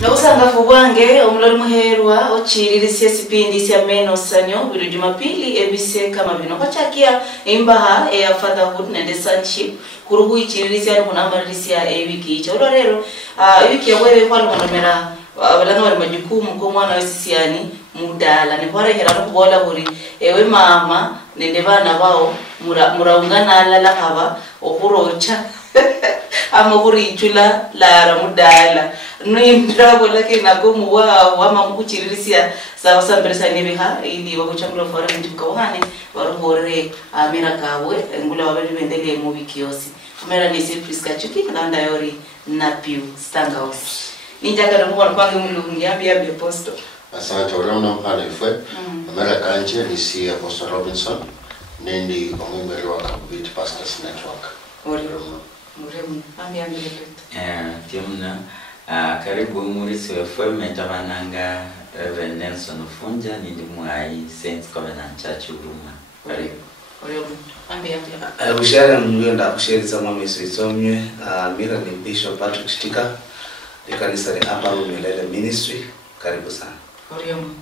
Nakusanga fubwange omulori muherwa ochiririsie sipindi sya Amenosanio buli Jumapili ebise kama bino kwachakia imbaha ya Fatherhood nende sonship kuruhu ichiririsie ari kunamarisia ewiki icha ulorero wiki ya wewe kwa lumonomera abalanga bali majukumu ko mwana wesisiani mudala ne kware hera kubola buri ewe mama nende bana bao muraungana alala haba okurocha amaguri chula la mudala nindra lake nagomu wa mamukuchirisia sawa samberesa nebeha ili wakuchambula fora ntimkawahane waruhore amira kawe ngula wabeli bendele mu wikiosi kumera ni Prisca Achuki kanda yori na piu stangaos ninjaka ndo kwa kwangu mulungi ambia apostle asante uremno mpale fwe amera kanje ni si Apostle Robinson nendi omwimeri wa Kabit Pastors Network Muremu ambia tiamna karibu murisi wewe metabananga Reverend Nelson Funja nindi mwai Saints Covenant Church Uruma karibu Bushara mngenda kushiriza mama isomye mira ni Bishop Patrick Stika kanisa la hapa Milele Ministry karibu sana Orium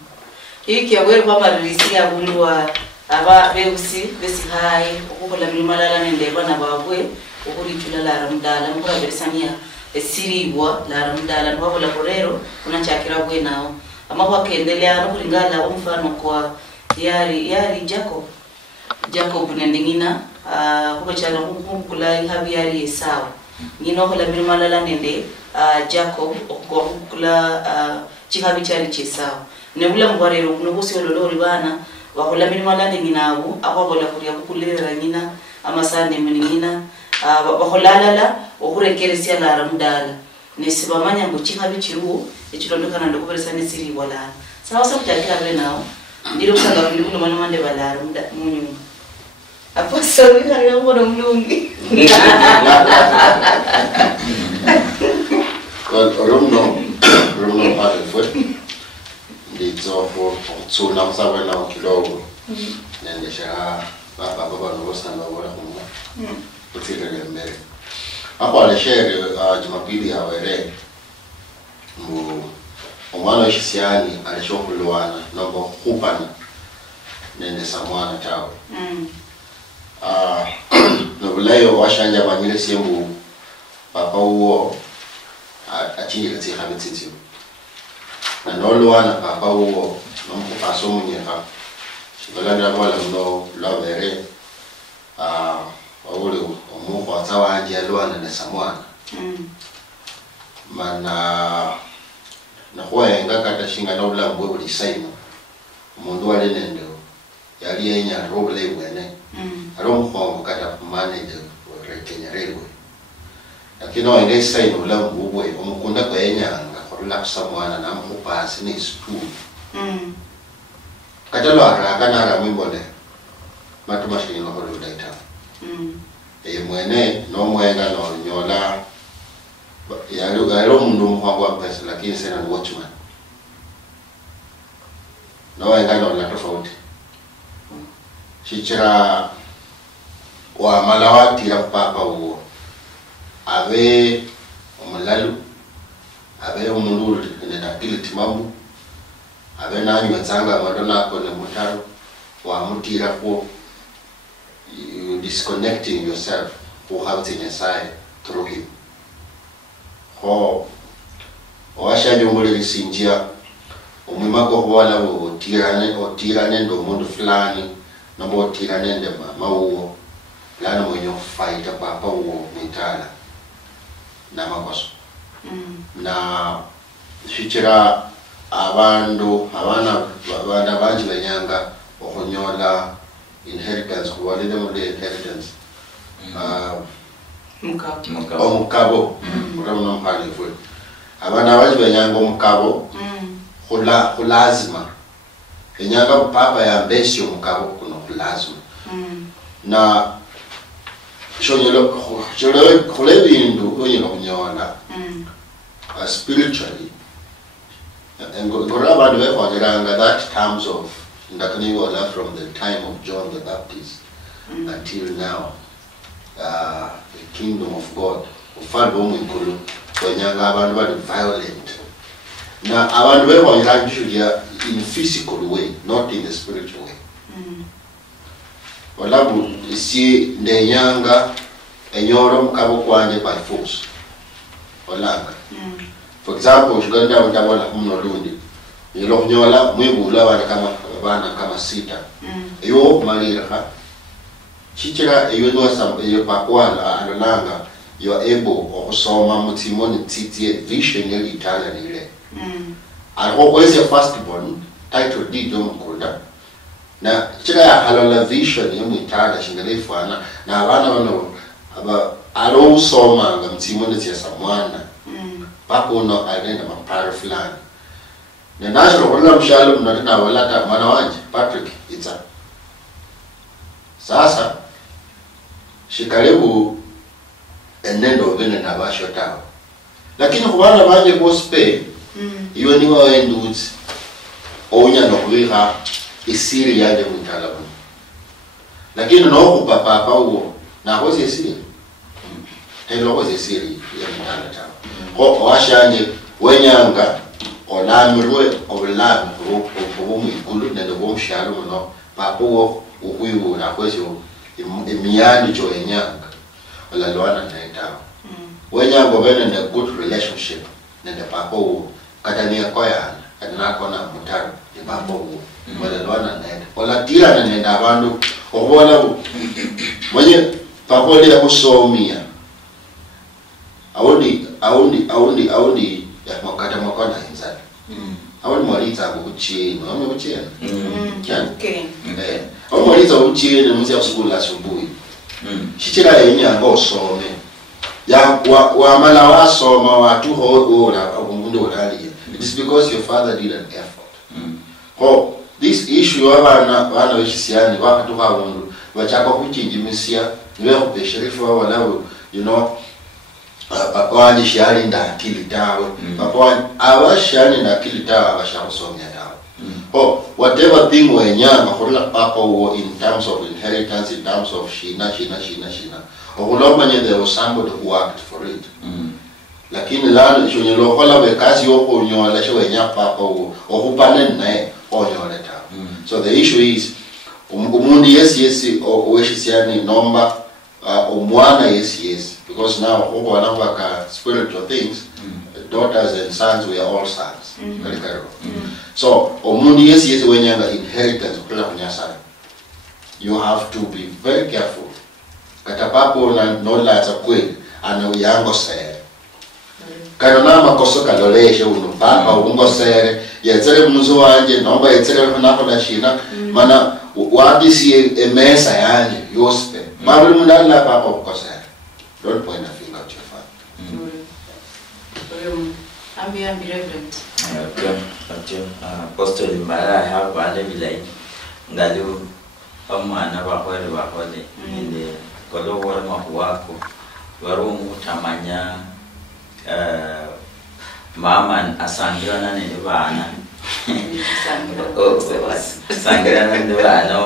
hiki yabwe kwa marisia bulwa aba beusi besi hai okukola mimalala nende bana babwe okuri tulala ramdala mukora beresania esiribwa la ramdala nwabola korero unachakira bwe nao ama kwakendelea no kuringala umfano kwa yari Jacob nendingina kuba cyane kukula habi yari Esau ngino kola mimalala nende Jacob okukula chihabi cyari Esau nebula mugwarero kunobusi ololori bana bakola mimalala nginabo ababola kuriya kukulera nyina amasande muningina bakolalala okurekeresya la ramdala nesibamanya ngo chihabi chiruo ekirondokana ndokuberesa nesiri wala sawa sakutakira bale nawo ndiro kusanga kundi kuno mwana mande balaro munyu Apostle kari ngono mulungi Rumno pale fwe ndizo for tsuna msawe na kidogo nende shara baba no bosanga wala kumwa utile mbele hapo alishare Jumapili ya were umwana wishisiani alishokulwana nombo kupana nende samwana tawe nobulayo washanja banyile siembu papa uo achinjile tsihabitsitsi na nolwana papa uo nomkupaso munyeka shibalanda bola no lovere wawule omuko atawanje alwana na samwana mana na huenga kata shinga nobula mbwe buli saimo umundu wale nendo yali yenya robule wene aromukhongo kata manager wa Kenya Railway lakini oende saimo la mbwe omukunda kwenyanga khorula kusamwana namkhupasi ni stool kata lo araka na mwimbole matumashini no kholo data mwene no mwenga no nyola yalo mundu mkhwangu wa pesa lakini sena ni watchman no wenga no la tofauti shichira wa malawati ya papa uo ave omulalu ave omululu nenda guilty mamu ave nanyu tsanga madona ko ne mutaro wa mutira ko you disconnecting yourself who have in side through him ho washaje ngole sinjia umwima ko wala otirane ndo mundu fulani nombo otirane nde mama uo lana mwenye fight papa uo mitala na makoso na shichira abana banji benyanga okunyola inheritance kuwale demo de inheritance mukabo urabona mpale fwe abana banji benyanga mukabo khulazima enyanga papa ya mbesyo mukabo kuno khulazima na shonyelo khulebindu onyelo kunyola spiritually and goraba de khonyeranga that terms of ndakaniwola from the time of John the Baptist until now the kingdom of God ufalme omukulu kwenyanga abantu bali violent na abantu behoyira njulia in physical way, not in the spiritual way. Olabu si ndenyanga enyoro mkabo kwanje by force. Olanga. For example, ushiganda utabola kumnolundi. Yilo nyola mwibula bana kama sita. Eyo malira ha. Chichira eyo no eyo pakwala alolanga you are able okusoma mutimoni titi vision yeli Italian ile. Always your firstborn title deed mukunda. Na chira ya halola vision yemu Italia shingalefana na abana bano aba alo usoma ngamtimoni tia samwana. Papo no agenda mapara fulani. Na national wala mshalo mnataka walata mwana wanje Patrick Itza. Sasa shikaribu enendo vene na basho tawo. Lakini kubana banje gospe iyo ni wawe nduzi onya no kuiha isiri yale mutalabu. Lakini no kupapa uo na hoze isiri. Helo hoze isiri ya mutala tawo. Ko washanje wenyanga olamirwe obulami obumikulu nende bomshalo no papo ukuyu na kwezo emiyani jo enyanga olalwana naitawo wenyanga obene ne good relationship nende papo katania koyana katana kona mutaro ni papo olalwana naita olatira nende abantu obona mwenye papo ile kusomia aundi ya makata makona inzali awali mwalita kuchini wame kuchini awali mwalita kuchini mzi ya skula asubuhi shichira yenye angosome ya wamala wasoma watu hola akungundu olalia. It is because your father did an effort. This issue wana wishisiani wakati wawundu wachaka kuchinjimisia niwe kupesherifu walawo you know Papa shari nda akili tawe. Papa awashani nda akili tawe awashakusomya tawe. Whatever thing wenyanga khurula papa wo in terms of inheritance, in terms of shina. Okulomanye there was somebody who worked for it. Lakini lana shonye lokola wekazi yoko nyola sho wenya papa wo okupane nae onyola tawe. So the issue is umundi yes oweshisiani nomba omwana yes. Because now, spiritual things, daughters and sons, we are all sons. So, omundi yes when you have inheritance, you have to be very careful. Katapapo na nola za kweli, ana uyango sere. Kanona makoso kaloleshe unupapa ungo sere, yetere mnuzo wanje, naomba yetere nako na shina, mana wadisi emesa yanje, yospe. Mabili mundala papa ukosere. Don't point a finger at your father. I'm reverend. Apostle Mbara hapa ale bilai ngalu omwana bakwele inde kolo wala wako waro mutamanya mama asangirana ne bana sangirana ne bana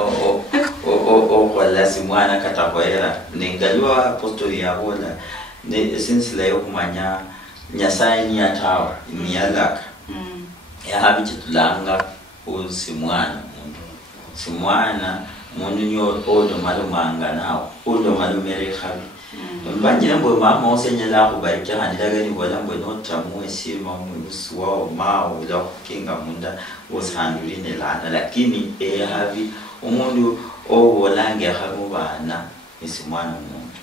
o wala simwana katakwera ningalua apostoli ya bola ne since leo kumanya nyasai ni atawa ni alaka ya habi chitulanga usimwana mundu nyo odo malumanga nawo odo malumere khabi mbanje mbo mama osenyela kubarika handiraga ni bola mbo notamwe sima mwiswa mao la kinga munda oshandurine lana lakini habi umundu owolange hamu bana isimwana mundu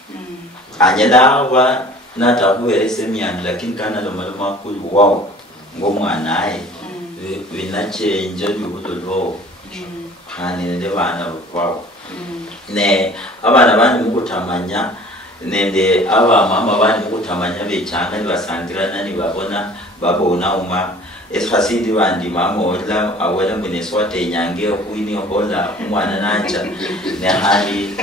anyelawa natakuwerese myanda lakini kana lo maluma kulu wao ngomwana aye winache njalo ubudolo hani nende bana kwao ne abana bani mukutamanya nende aba mama bani mukutamanya bechanga ni basandira ni babona babona uma esfasidi bandi mama ola awela mbeneswate nyange okuini ohola umwana nacha ne hali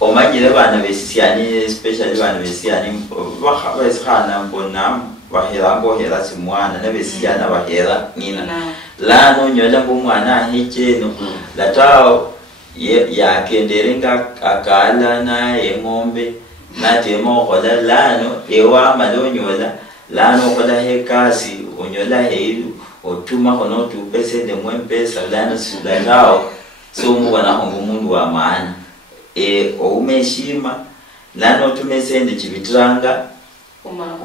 omagire bana besisiani especially bana besisiani bakhana mbona bahera bohera simwana na besisiana bahera nina lano nyola ngumwana hikeno latao ya kenderenga akala na engombe na temo hola lano ewa malonyola lano kola he kasi onyola he otuma kono tu pese de mwempesa lano sudanao so mwana hongo mundu wa maana o umeshima lano tumesende chivitranga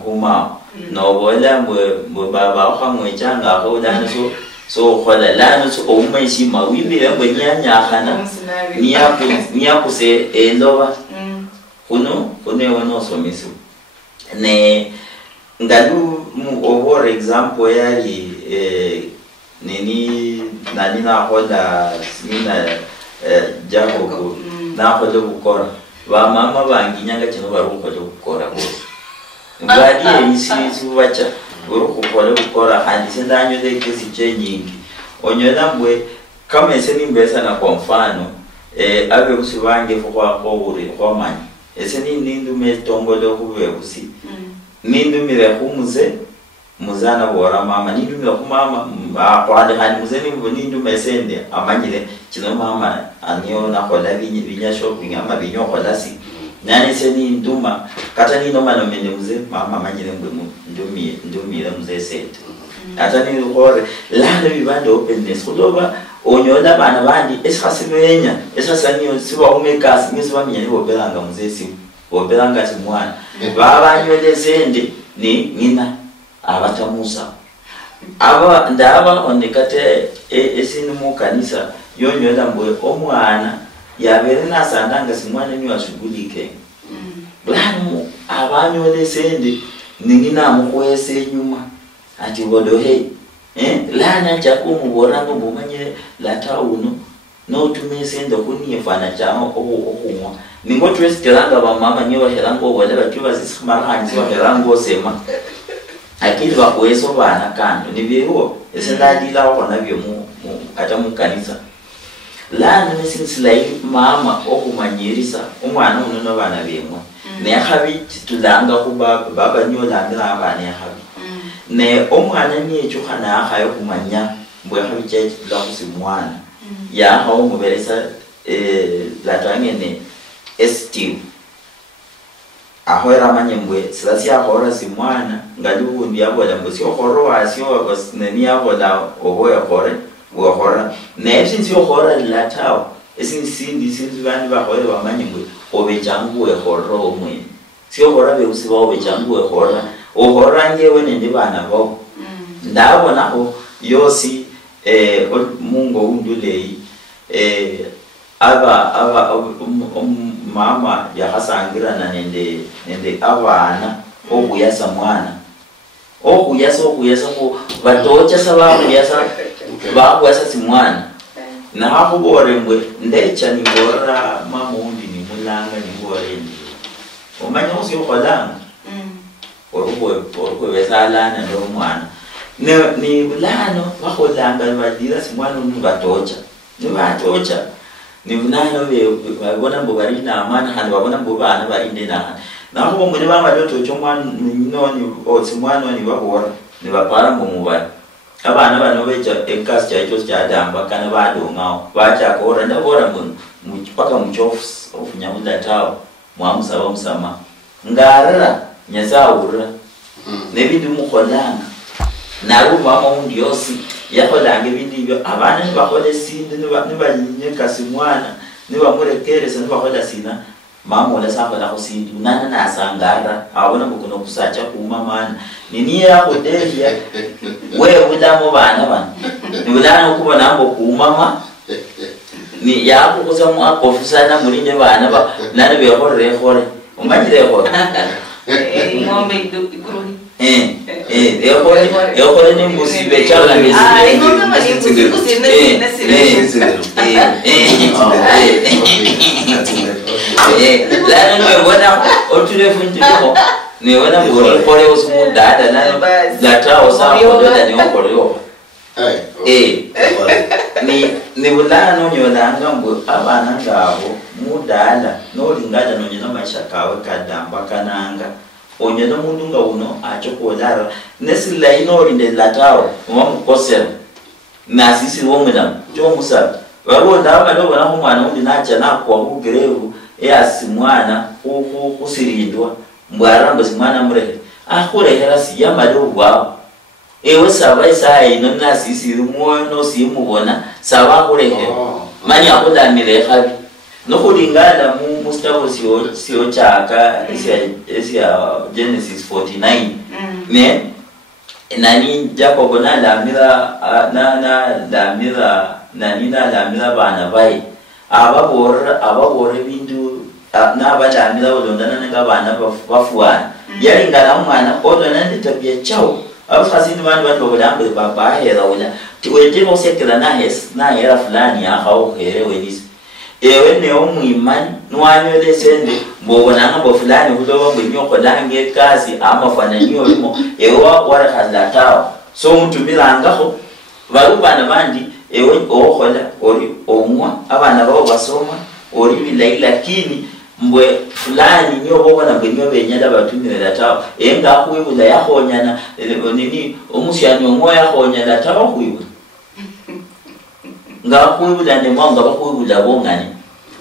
huma no bola mwe baba okamwe changa ko lano so kola lano so umeshima wimbe mwe nyanya kana niyaku se endova kuno wono so misu ne ngalu over example yali nini nani na hoda sina jago na hoda bukora ba mama banginyanga kino baruko bukora ko ngadi isi subacha uruko bukora andise ndanyo de kesi chenyingi onyola mbwe kama ese nimbesa na kwa mfano abe usibange kwa uri kwa mani ese nindu metongolo kuwe usi nindu mire kumuze muzana bora mama nindu mire kumama kwade hani muze nindu mesende amanyire kino mama anyo na kola binya shopping ama binyo kola si nani se ninduma kata nino mano mende muze mama amanyire mbwe ndumire muze sente ata ni ukore lana bibando openness kudoba onyola bana bandi eshasimenya eshasanyo siba umekasi ngisiba minyani bobelanga muzesi bobelanga timwana baba nyole sende ni ngina abatamusa aba ndaba onekate esinu mu kanisa yonyola mbwe omwana yabere nasandanga simwana ni washugulike blanmu abanyole sende ningina mukwese nyuma ati bodo hey lana chakumu borango bumanye latauno no tumesenda kuniyefana chama okumwa ningo twesiteranga ba mama nyo baherango wale bakiba zisimarahanzi baherango sema akili bakweso bana kando nibiwo esendadila wakona byo mu kata mu kanisa lana nesinsilai mama okumanyirisa umwana unono bana bemwe ne habi tulanga kuba baba nyo landira abana ya habi ne omwana niyecho kana ahayo kumanya mbwe habicheje la kusimwana ya hawo muberesa latangene estim ahora manye mbwe silasi ahora simwana ngalu ndi abola mbusi ohoro asio akosneni abola oboya hore wo hora ne sinsi ohora latao sinsi bandi bahore bamanye mbwe obechangu we horo omwe sio hora be usiba obechangu we hora ohora ngewe nende bana bo ndabona ho yosi mungo undulei aba mama ya hasangira na nende abana okuyasa mwana okuyasa ko batocha sababu yasa bakuyasa simwana na hapo bore mbwe ndecha ni bora mama undi ni mulanga ni bore ndi omanya usio kolanga orukwe besalana ndo mwana ni bulano baholanga badira simwana nubatocha ni bulano babona mbo bari na amana handi babona mbo bana bari ndena naho muri bama doto cyo mwana noni simwana ni bahora ni bapara mu mubari abana bano beja ekas cyacho cyadamba kana badongao bacha kora ndabora mu paka mu chofs of nyamunda tawo mwamusaba musama ngarara nyazawura nebindi mukolanga naru mama undi yosi yakolanga ibindi byo abana ntibakole sinde ntibanyeka simwana nibamurekereza ntibakola sina mama ola sakola ko sinde nana nasangara abona mukuno kusacha kumamana nini yako delia wewe budamo bana ni budana ukubona ngo kumama ni yako kuzamu akofusana mulinde bana ba nane behorere hore umanyire hore ngombe ikuru yokole ni musibe chala ni ngombe mali la no bona otule funtuko ni wana ngori kole osumu dada na la trao sa ko dada ni okore yo ni bulano nyola ngambo abana ngabo mudala no lingada no nyina mashakawe kadamba kananga onyeda mundu nga uno achokolara nesila inorinde latao wamukosera nasisi womela chomusa babonda abalo bona umwana undi nacha nakwa kugerevu eyasimwana kusirindwa mbwarambo simwana mure akure herasi yamalo wa ewe saba sai no nasisi mo no simubona saba kure he mani akoda mire khabi no kulingana mu mustawo sio chaka esia Genesis 49 ne nani Jacob na lamira lamira bana bai ababore bintu na balamira olondana nga bana bafuana yali ngala mwana olona nditabye chao abafasini bantu balambe baba hera wala tiweje no sekela na hera fulani akhawo herewe nisi ewe ne omwimani nwanyole sende mbobona ngo fulani kuloba mnyoko lange kazi amafananyo limo ewe wara khazlatao so mutumira ngaho barubana bandi ewe okhola ori omwa abana babo basoma ori bilayi lakini mbwe fulani nyo bobona bwenyo benyala batumira tao enga kuibula yakhonyana nini omusyani omwa yakhonyana tao kuibula nga kuibula ne mwanga bakuibula bongani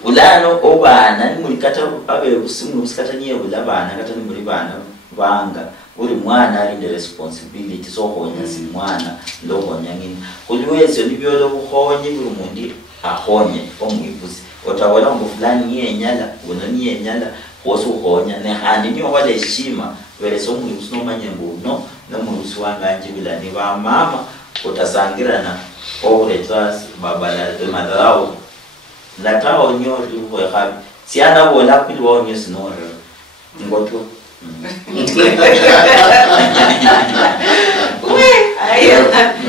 ulano obana ni mulikata abe usimu usikata niye bulabana kata ni muri bana banga uri mwana ari the responsibility so honya si mwana ndo honya ngini kuliweze nibyolo buhonye buri mundi ahonye omwibuzi otawala ngo fulani yenyala uno yenyala koso honya ne handi ni wale heshima wele so mwibuzi no manyembo no mwibuzi wanganje bilani ba mama utasangirana oretwas babala madarao la tao nyo liwo habi siana bola kwilwa nyo sinore ngoto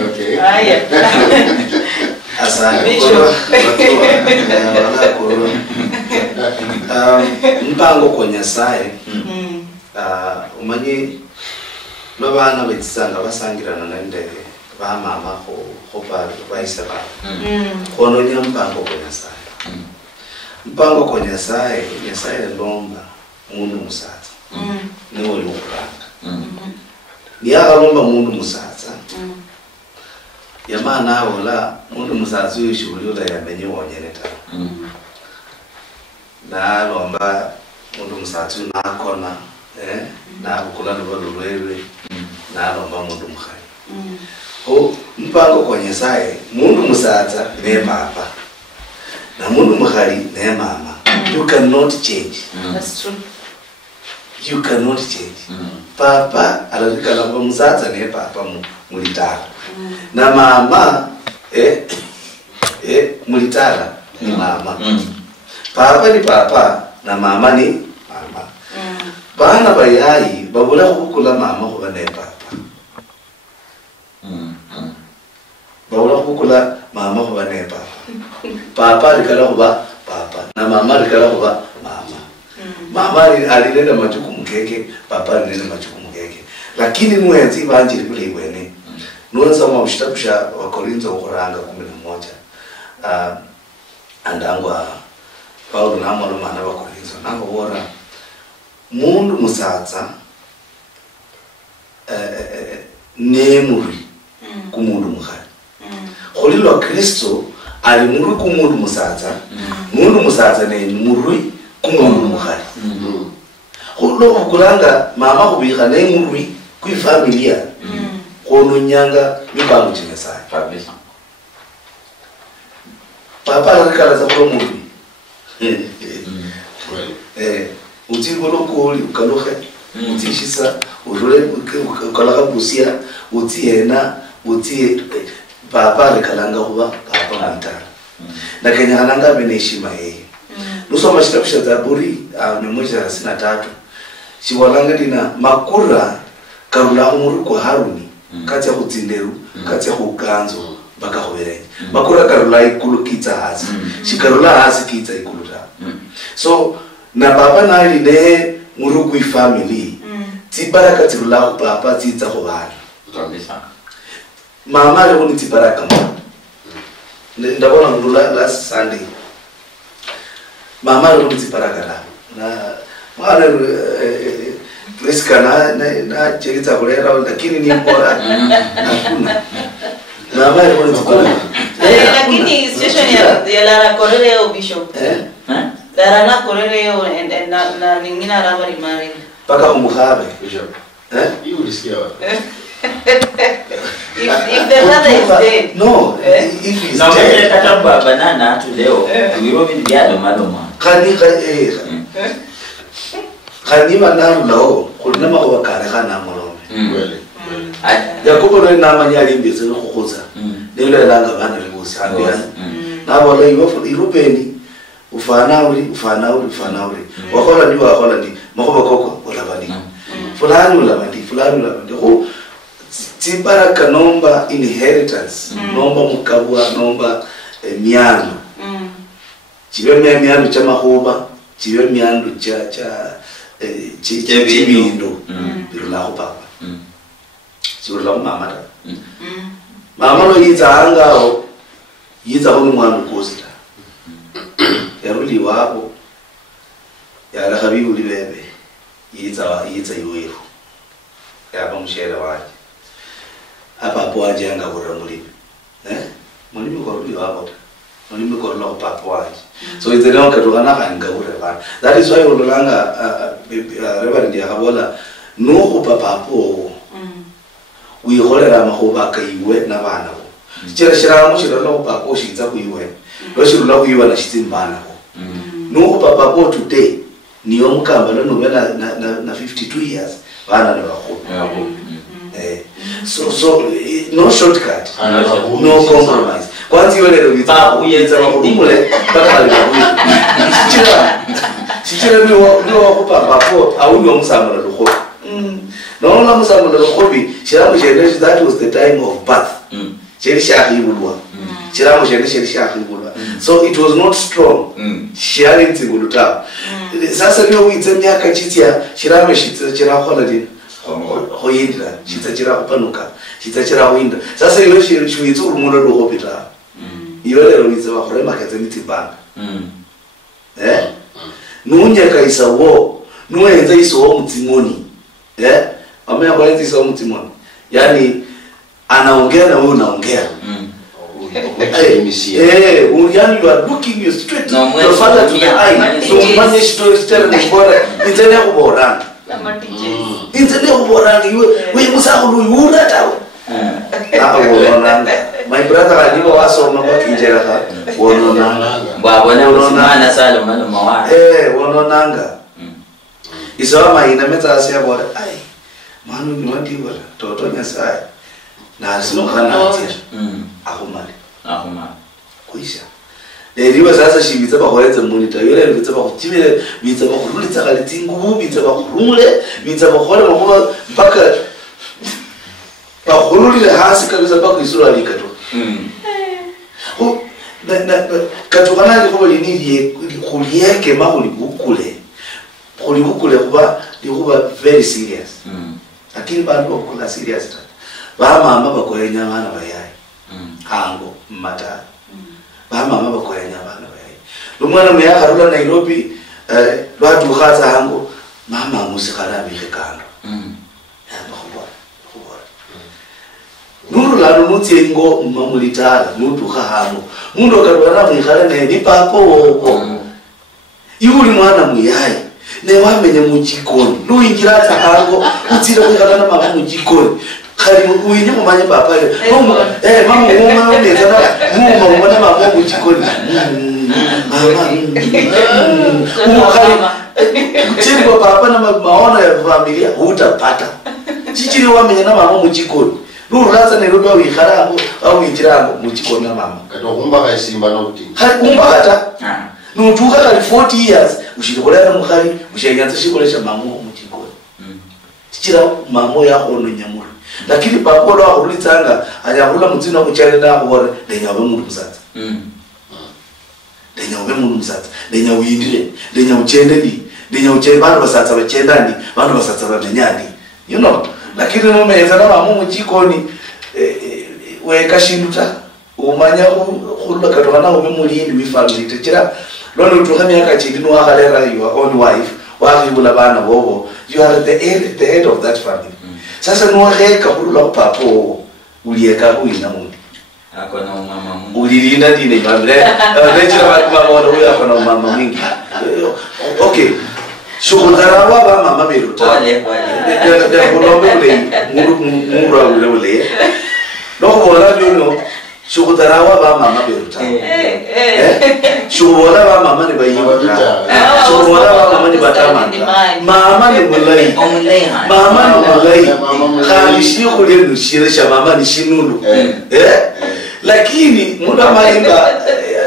okay aya asante mpango kwa Nyasaye umanyi nobana betsanga basangirana nende ba mama ho baisa ba kono nya mpango kwa Nyasaye mpango kwa Nyasaye lomba mundu musatsa niwo likuranga lomba mundu musatsa yamana wala mundu musatsa yishulula yamenye wonyeleta na lomba mundu musatsa nakona na kukula lolwewe na lomba mundu mukhali mpango kwa Nyasaye mundu musatsa ne papa na mundu mukhali ne mama you cannot change. That's true. You cannot change. Papa alalika musatsa ne papa mulitala na mama mulitala ni mama papa ni papa na mama ni mama bana bayayi babula kukula mama kuba ne papa babula kukula mama kuba ne papa likala kuba papa na mama likala kuba mama mama alinenda majukumu keke papa alinenda majukumu keke lakini mwenzi banjiri kule ibwene nuanza wa mshtabusha wa Korintho ukuranga 11 andangwa Paulo na amalo mana wa Korintho nango wora mundu musatsa nemuri kumundu mukhali kholilwa Kristo ali muri kumundu musatsa mundu musatsa ne muri kumundu mukhali kholo kulanga mama kubikha ne muri ku familia kono nyanga mipango Nyasaye kabisa papa alikala za kwa mundu utibolo koli ukalohe utishisa urule ukalaga busia utiena utie papa alikalanga kuba papa mtana na Kenya ananga beneshima yeye nusoma kitabu cha Zaburi 163 shiwalanga dina makura karula umuru kwa Haruni kati ya kutsinderu kati ya kuganzo baka hobereni makura karula ikulu kitsa hasi shikarula hasi kitsa ikulu ta so na baba na ali ne muruku family tibaraka tirula papa titsa hobana kabisa mama le kuni tibaraka ndabona ngula last Sunday mama le kuni tibaraka na mwana Prisca na chekita kulera lakini ni bora hakuna mama le kuni tibaraka lakini situation ya la korele o bishop Darana korele o na ningina rama rimari paka umuhabe bishop You will see what. If the mother is dead. No, if he's No, dead. katamba banana to leo. We will be together, madam. Kani manaru lao, kuna mawa kare kana molo. Well. Yakobo no nama nyali mbese no kukoza. Nilo elanga bana libusi ambiana. Na wala irupeni ufanauri. Wakola ndi makoba koko wala bani. Fulani. Ho Tibaraka nomba inheritance, nomba mukabwa, nomba miano. Chiwe miano cha mahoba, chiwe miano cha chibindo. Birula ho papa. Chirula mama ta. Mama no yizanga ho. Yiza ho mwana kozita. Yaruli wabo. Yara habibu libebe. Yiza iweru. Yaba mshera waje. Apa hapo aje anga bora mulimi. Mulimi ko ruli wabo. Mulimi ko lo papa waje. So it's the no katokana kanga bora bana. That is why ulolanga reverend ya kabola no ko papa hapo. We holera mahoba kaiwe na bana bo. Shira mo shira lo papa ko shitsa kuiwe. Lo shira lo kuiwa na shitimbana bo. No ko papa hapo today ni omukamba no na 52 years. Bana na bako. So no shortcut, no compromise. Kwanza yule ndio uyenza makumule mpaka alikuwa. Sichira ndio wakupa papo au ndio msamala lokho. Naona msamala lokhobi shiramu shende that was the time of birth. Sherisha hibulwa. Shiramu shende sherisha hibulwa. So it was not strong. Sharing tinguluta. Sasa ndio uitse myaka chitia shiramu shitira holiday. Hoyindra chitachira kupanuka chitachira hoyindra sasa iyo shwitsu umuno do hopita iyo lero biza bakore makete mitibanga nunya kaisa wo nuenza iso mutimoni amenya kwaenza iso mutimoni yani anaongea na wewe unaongea yani you are looking you straight your father to the eye so manye story tell bora nitene kubora Intene kuboranga we musakulu yura tawe. My brother aliba wasoma kwa kinjera ka wononanga. Babona wononanga sala mwana mawa. Wononanga. Isoma ina meta asia bora. Ai. Manu ni wandi bora. Toto nyasai. Na asino kana atia. Ahumali. Kuisha. Eriwa sasa shibitsa bahoyetse monitor yole bitsa bakutimile bitsa bakurulitsa kalitingu bitsa bakurumule bitsa bakhole bakuba mpaka bakurulile hasi kabisa mpaka isura likato katokana liko linili kuliyeke mahuli bukule kuba very serious lakini bantu bakula serious ta ba mama bakolenya bana bayayi hango mata mama bakoranya bana bayi lumwana meya harula Nairobi lwatu khaza hango mama musikhala bihekano nuru la nutse ngo mamulitala nutu khahamo mundu akatwana mwikhala ne ni papo woko yuli mwana muyayi ne wamenye mujikoni luinjirata hango utsira kwikhala na mama mujikoni khali uyinye mumanye papa mama mama umezana mama mama mujikoni mama chini kwa papa na maona ya familia hutapata chichiri wamenye na mama mujikoni nuraza Nairobi au ikharango au injirango mujikoni na mama katokumba kaisimba noti kumba kata nutuka kali 40 years ushirikolana mukhali ushenyanza shikolesha mama mujikoni chichira mama yako no nyamura lakini papo lo akulitsanga anyakula mutsina kuchalenda akore lenyawe mundu musatsa lenyawe mundu musatsa lenya uyindire lenya uchendeli lenya uchende bantu basatsa bachendani bantu basatsa bamenyani you know lakini nomeza na mamu muchikoni weka shinduta umanya khulula katwana umemulindi we family techira lolo utuka myaka chindi no akhalera your own wife wakhibula bana bobo you are the head of that family sasa nuweka khulula papo uliyeka kuina mundi akona mama mungu ulilinda dine bamle lechira mama wala huyo akona mama mingi okay shukudarawa ba mama beruta Wale de kolombe le muru le no bola byono shukudarawa ba mama beruta shubola ba mama ne bayibuta shubola ba mama ne batamanda mama ne mulai mama ne mulai khali shi khule nushira sha mama ni shinulu lakini muda malinga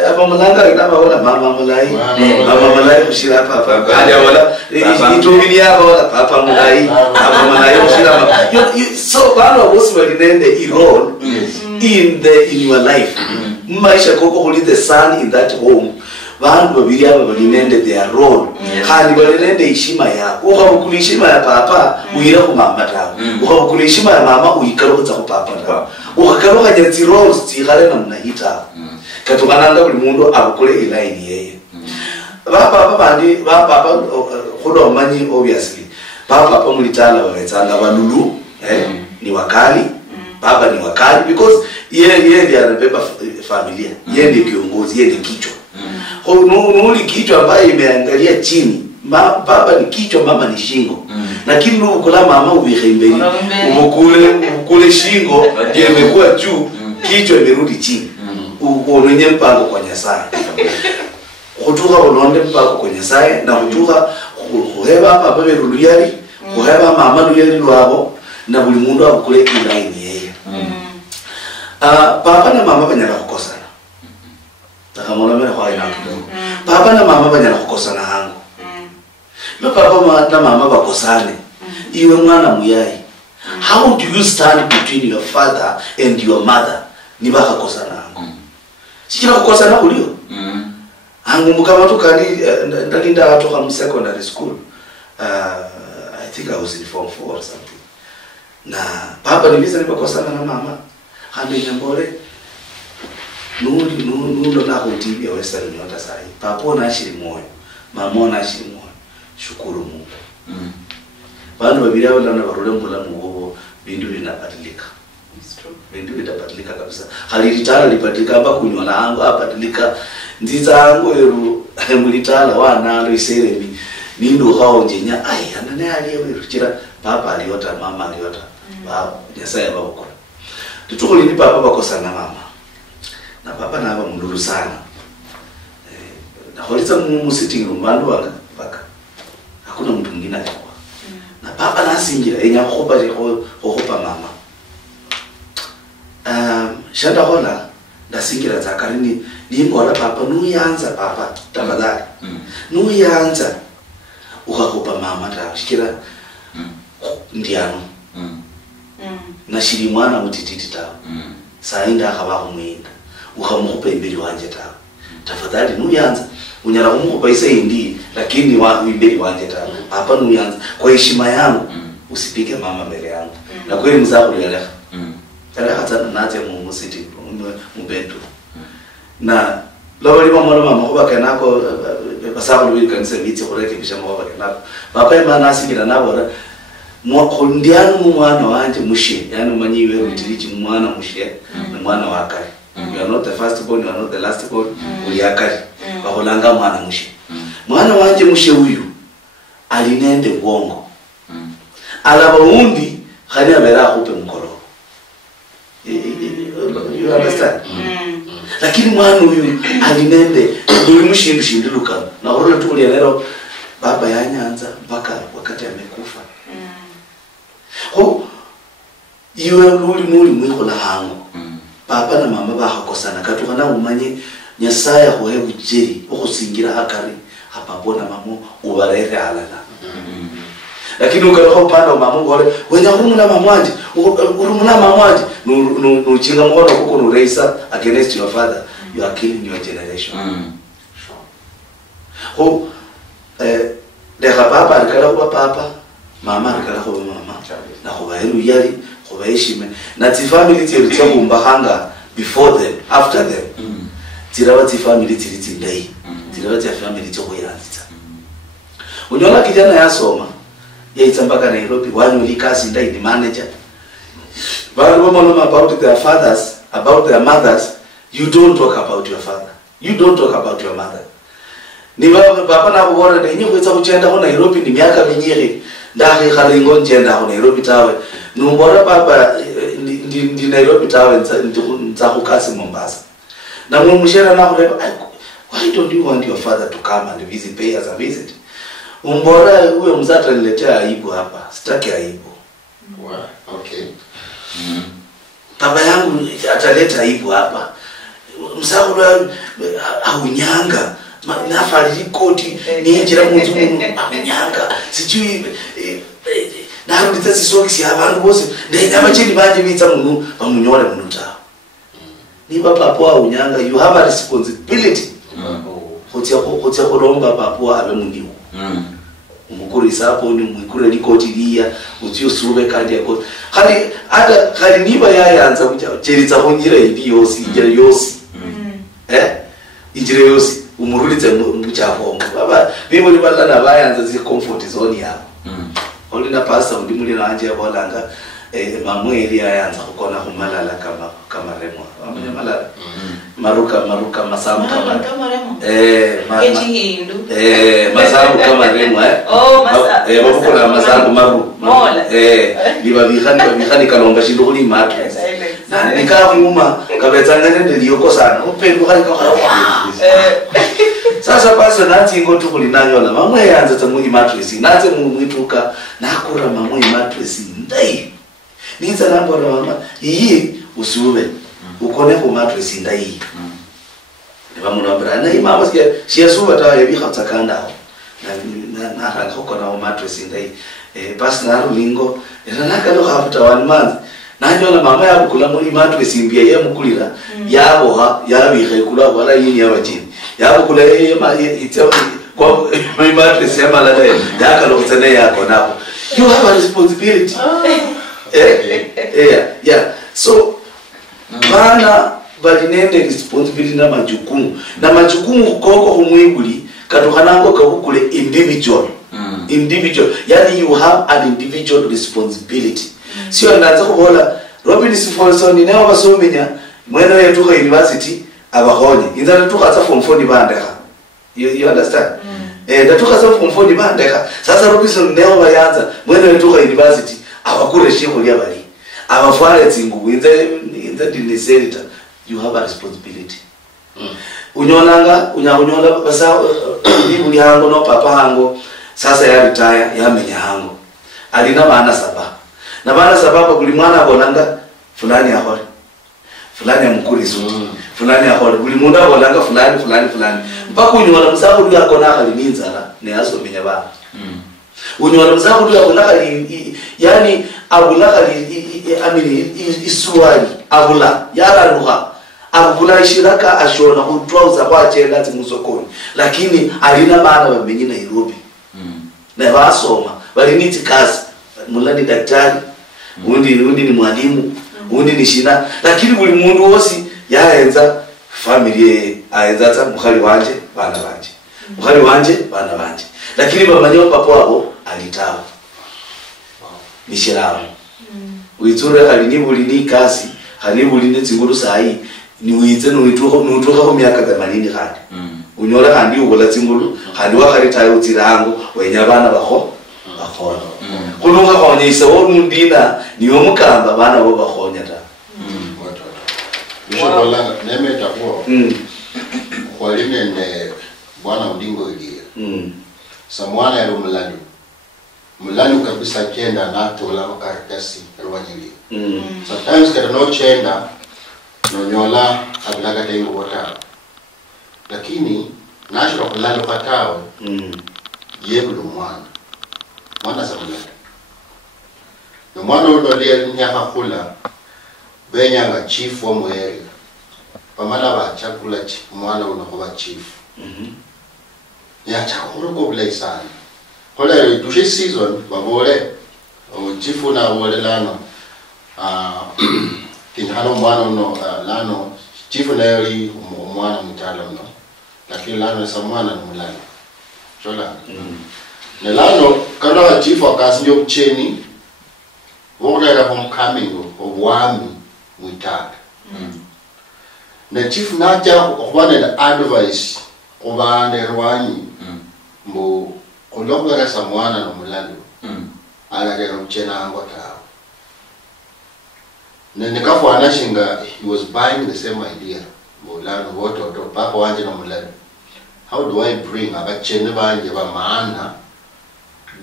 abamulanga inaba wala mama mulai kushira papa baada wala itumini yaba wala papa mulai abamulai kushira so bana bosi walinende I role in your life maisha koko huli the son in that home vandu babiri aba balinende their role khali balinende ishima yako ukabukula ishima ya papa uyira ku mama tawe ukabukula ishima ya mama uyikarotsa ku papa tawe ukakaroka nyatsi roles tsikhale namna hita katukananga buli mundu abukule line yeye papa bandi papa khodo manyi obviously papa mulitala baletsanga balulu ni wakali baba ni wakali because yeye ndiye anabeba familia yeye ndiye kiongozi yeye ndiye kichwa nuli kichwa ambaye imeangalia chini baba ni kichwa mama ni shingo lakini ukula mama ubihembeni ukule shingo ndiye imekuwa juu kichwa imerudi chini uonenye mpango kwa Nyasaye kutuka ulonde mpango kwa Nyasaye na kutuka kuheba papa beruluyali kuheba mama luyali lwabo na buli mundu akule line yeye papa na mama banyala kukosana takamona mera kwa ina kidogo papa na mama banyala kukosana hangu no papa na mama bakosane iwe mwana muyai how do you stand between your father and your mother ni bakakosana hangu sikira kukosana ulio hangu mukama tukani ndalinda atoka mu secondary school I think I was in form 4 or something na papa niliza nipakosana na mama hande nyambore nundo na kutibia Western Nyota sai papa na shiri moyo mama na shiri moyo shukuru Mungu bana babiri abo ndana barule mbula mugobo bindu binabadilika bindu binabadilika kabisa halitala lipatika hapa kunywa na angu apadilika nziza angu eru mulitala wanalo iseremi nindo haonjenya ai anane aliyewe chira papa aliyota mama aliyota baba Nyasaye baboko tutukuli ni papa bakosana mama na papa na aba munduru sana na holisa mu sitting room bandu baka hakuna mtu mwingine alikuwa na papa na singira enya khopa khopa mama shanda hola ndasingira zakarini nimbola papa nuyanza papa tafadhali nuyanza ukakopa mama ndashikira ndiano na shiri mwana mutititi tawe sainda akaba kumwinda ukamukupa imberi wanje tawe tafadhali nuyanza unyala kumukupa isa indi lakini wa imberi wanje tawe papa nuyanza kwa heshima yangu usipige mama mbele yangu na kweli mzako leleka hata nate mu city mu betu na lawali mama kuba kanako basako lwi kanisa biti kureke bisha mwa kanako papa imana asingira nabora mwakondiano mwana wanje mushe yani manyiwe utirichi mwana mushe na mwana wakari you are not the first born you are not the last born uli akari baholanga mwana mushe mwana wanje mushe huyu alinende bongo alaba undi khani abera akupe mkolo you understand lakini mwana huyu alinende uli mushindu shindiluka na urole tu lero baba yanyanza mpaka wakati amekufa iwe muri mwiko la hangu papa na mama bakosana katukana umanye Nyasaye hohe bujeri okusingira hakari hapapona mamo ubarere alana lakini ukaloho panda mama ngore wenya urumuna mamwanje urumuna mamwanje no chinga mwana kuko no raisa against your father you are killing your generation de papa alikala kwa papa mama alikala kwa mama na kwa helu yali kwa heshima na ti family ti mbahanga before them after them tirawa ti family ti ndai tirawa ti family ti kuyanza unyola kijana yasoma yaitsambaka Nairobi wanyu likasi ndai ni manager but women about their fathers about their mothers you don't talk about your father you don't talk about your mother ni papa na kubora ne nyi kwetsa kuchenda ko Nairobi ni miaka minyiri ndahe khalingo njenda ko Nairobi tawe numbora papa ndi Nairobi tawe nza kukasi Mombasa na mumushera na kureba why don't you want your father to come and visit, pay us a visit? Umbora huyo mzata niletea aibu hapa, sitaki aibu. Okay. Baba yangu ataleta aibu hapa. Msahura aunyanga nafari koti ninjira munzu aunyanga sijui naruditse sisoksi abantu bose ndenya chini baje bitsa munu bamunyore munuta. Ni baba po aunyanga, you have a responsibility. Kotya kolomba papo abe mundiwo. Umukuri sapo ni mwikure likotilia utiyo sube kandi yako. Hali niba yayanza kuja cheritsa honjira idi yosi ijere yosi. Ijere yosi umurulitse muchafo. Baba bimwe libalana bayanza zi comfort zone yabo. Olina pasta ndi muri nanje yabolanga mamweli yayanza kukona kumalala kama remo. Malala. Maruka masamu kama remo. Masamu kama remo bakukona masamu maru. Biba bihani kalonga shindu kuli mattress. Na nikamuma kabetsanga nende liyoko sana. Upendo kali kwa. Sasa basi nanti ngoto kuli nanyola mamwe yanza tamu mattress. Nanze mwituka nakura mamwe mattress ndai. Niza nambora mama iyi usube ukone ko mattress ndai. Bamunabra na imama siya suba ta yabi khatsakanda na ranga ko na mattress ndai basi na rulingo na kalo khafuta 1 month nanyola mama ya kula muri mattress mbia ye mukulira yabo ha yabi khekula wala yini yabajini yabo kula ye kwa mattress ya malala ya kalo tsene yako napo you have a responsibility. Yeah. So bana balinende responsibility na majukumu koko humwiguli katokanango kakukule individual. Yani you have an individual responsibility. Sio ndaza kubola Robin Sifonson ni nawo basomenya mwena yetuka university abahonye inzana tukatsa form 4 ni bandeka. You understand? Ndatuka sa form 4 ni bandeka. Sasa Robinson nawo bayanza mwena yetuka university abakure shiko lyabali abafare tsingu in the senator, you have a responsibility. Unyonanga unyaonyola basa ni hango no papa hango sasa ya retire ya menya hango alina bana saba na bana saba kuli mwana bonanga fulani ahore fulani amkuri suti fulani ahore kuli munda bonanga fulani mpaka unyola msabu yako na aliminzala ne aso menya bana unyola msabu yako na yani abula isuwali abula yala ruha abula ishiraka ashona kutwauza kwa chela timusokoni lakini alina bana bamenyi Nairobi na basoma baliniti kazi mulani daktari undi ni mwalimu undi ni shina lakini buli mundu wose yaenza family aenza ta mukhali wanje bana banje lakini bamanyo papa wabo alitawa nishirawo uiture halini bulini kasi halini bulini tsingulu sai ni uitse no ituka ko miaka 80 kandi unyola kandi ubola tsingulu kandi wakari tayo tsirango wenya bana bakho kulunga khonyisa wo mundina niyo mukamba bana bo bakhonya ta bishobola nemeta ko kwaline ne bwana udingo ilia samwana ya mulani kabisa kenda na tola makaratasi rwanyili sometimes kada no chenda no nyola ablaga tengo wata lakini nashira kulalo patao yebulu mwana samulani no mwana unolia nyaka kula benyanga chief wa mweri pamala ba chakula mwana unokuba chief ya chakula ko blesana hola dushi season babole chifu na wole lano kinhano mwana no lano chifu na yali mwana mtaalamu no lakini lano sa mwana mulani chola ne lano kana chifu akasinyo mcheni wole la homecoming obwami mwitaka ne chifu naja okwane na advice Kubane rwanyi mbo kulokera samwana no mulalo ala rero mchena ango tawo nene kafwana shinga he was buying the same idea mulano woto to papa wanje no mulalo. How do I bring abachene banje ba maana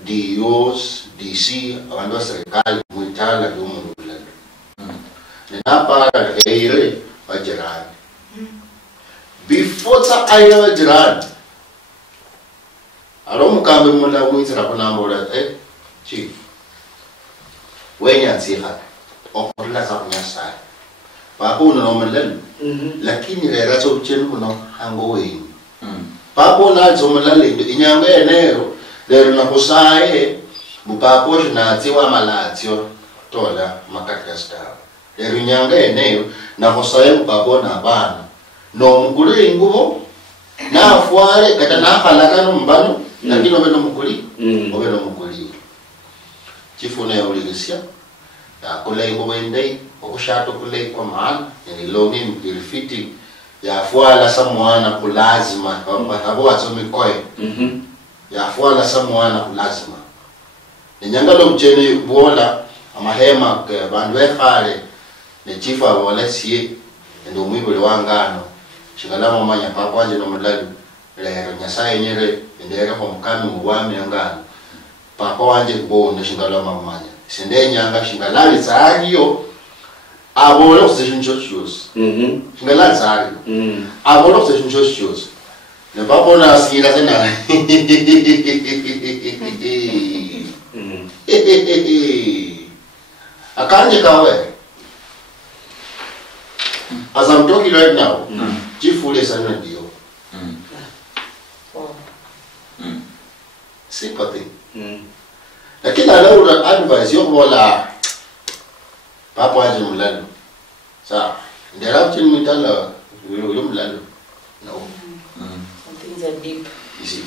DOs DC abantu serikali muitala do mulalo nena para heire bajirani before ta ayo jirani alo mukambe mula kuitsira kunambola chief wenya tsiha okola za kunyasa papo no mulalo lakini lera so chenu kuno hango weni papo na zo mulalo inyanga enero lero na kusaye bupapo na tsiwa malatio tola makakasta lero inyanga enero na kusaye bupapo na bana no mukuri ngubo na afuare kata na halaka no mbano lakini obeno mukuri obeno mukuri chifuna ya uligesia ya kule ngubo ndai okushato kule kwa maana ni longi mkilifiti ya afuala samwana kulazima abo atsomi koe ya afuala samwana kulazima nyanga lo mcheni bola amahema ke bandu ekhale ne chifa wala sie ndo mwibule wangano shigalama manya papa anje no mulalo lero nyasaye nyere ndere ko mukami muwami ngano papa wanje bonde shigalama manya sinde nyanga shigalali tsariyo abolo kuseshinchochos shigalali tsariyo abolo kuseshinchochos ne papa na asira tena akanje kawe as I'm talking right now Jifule sana ndio. Sympathy. Lakini ala advice yo bola papa aje mulalo. Sa, ndera uchini mitala yo mulalo. No. Things are deep. Easy.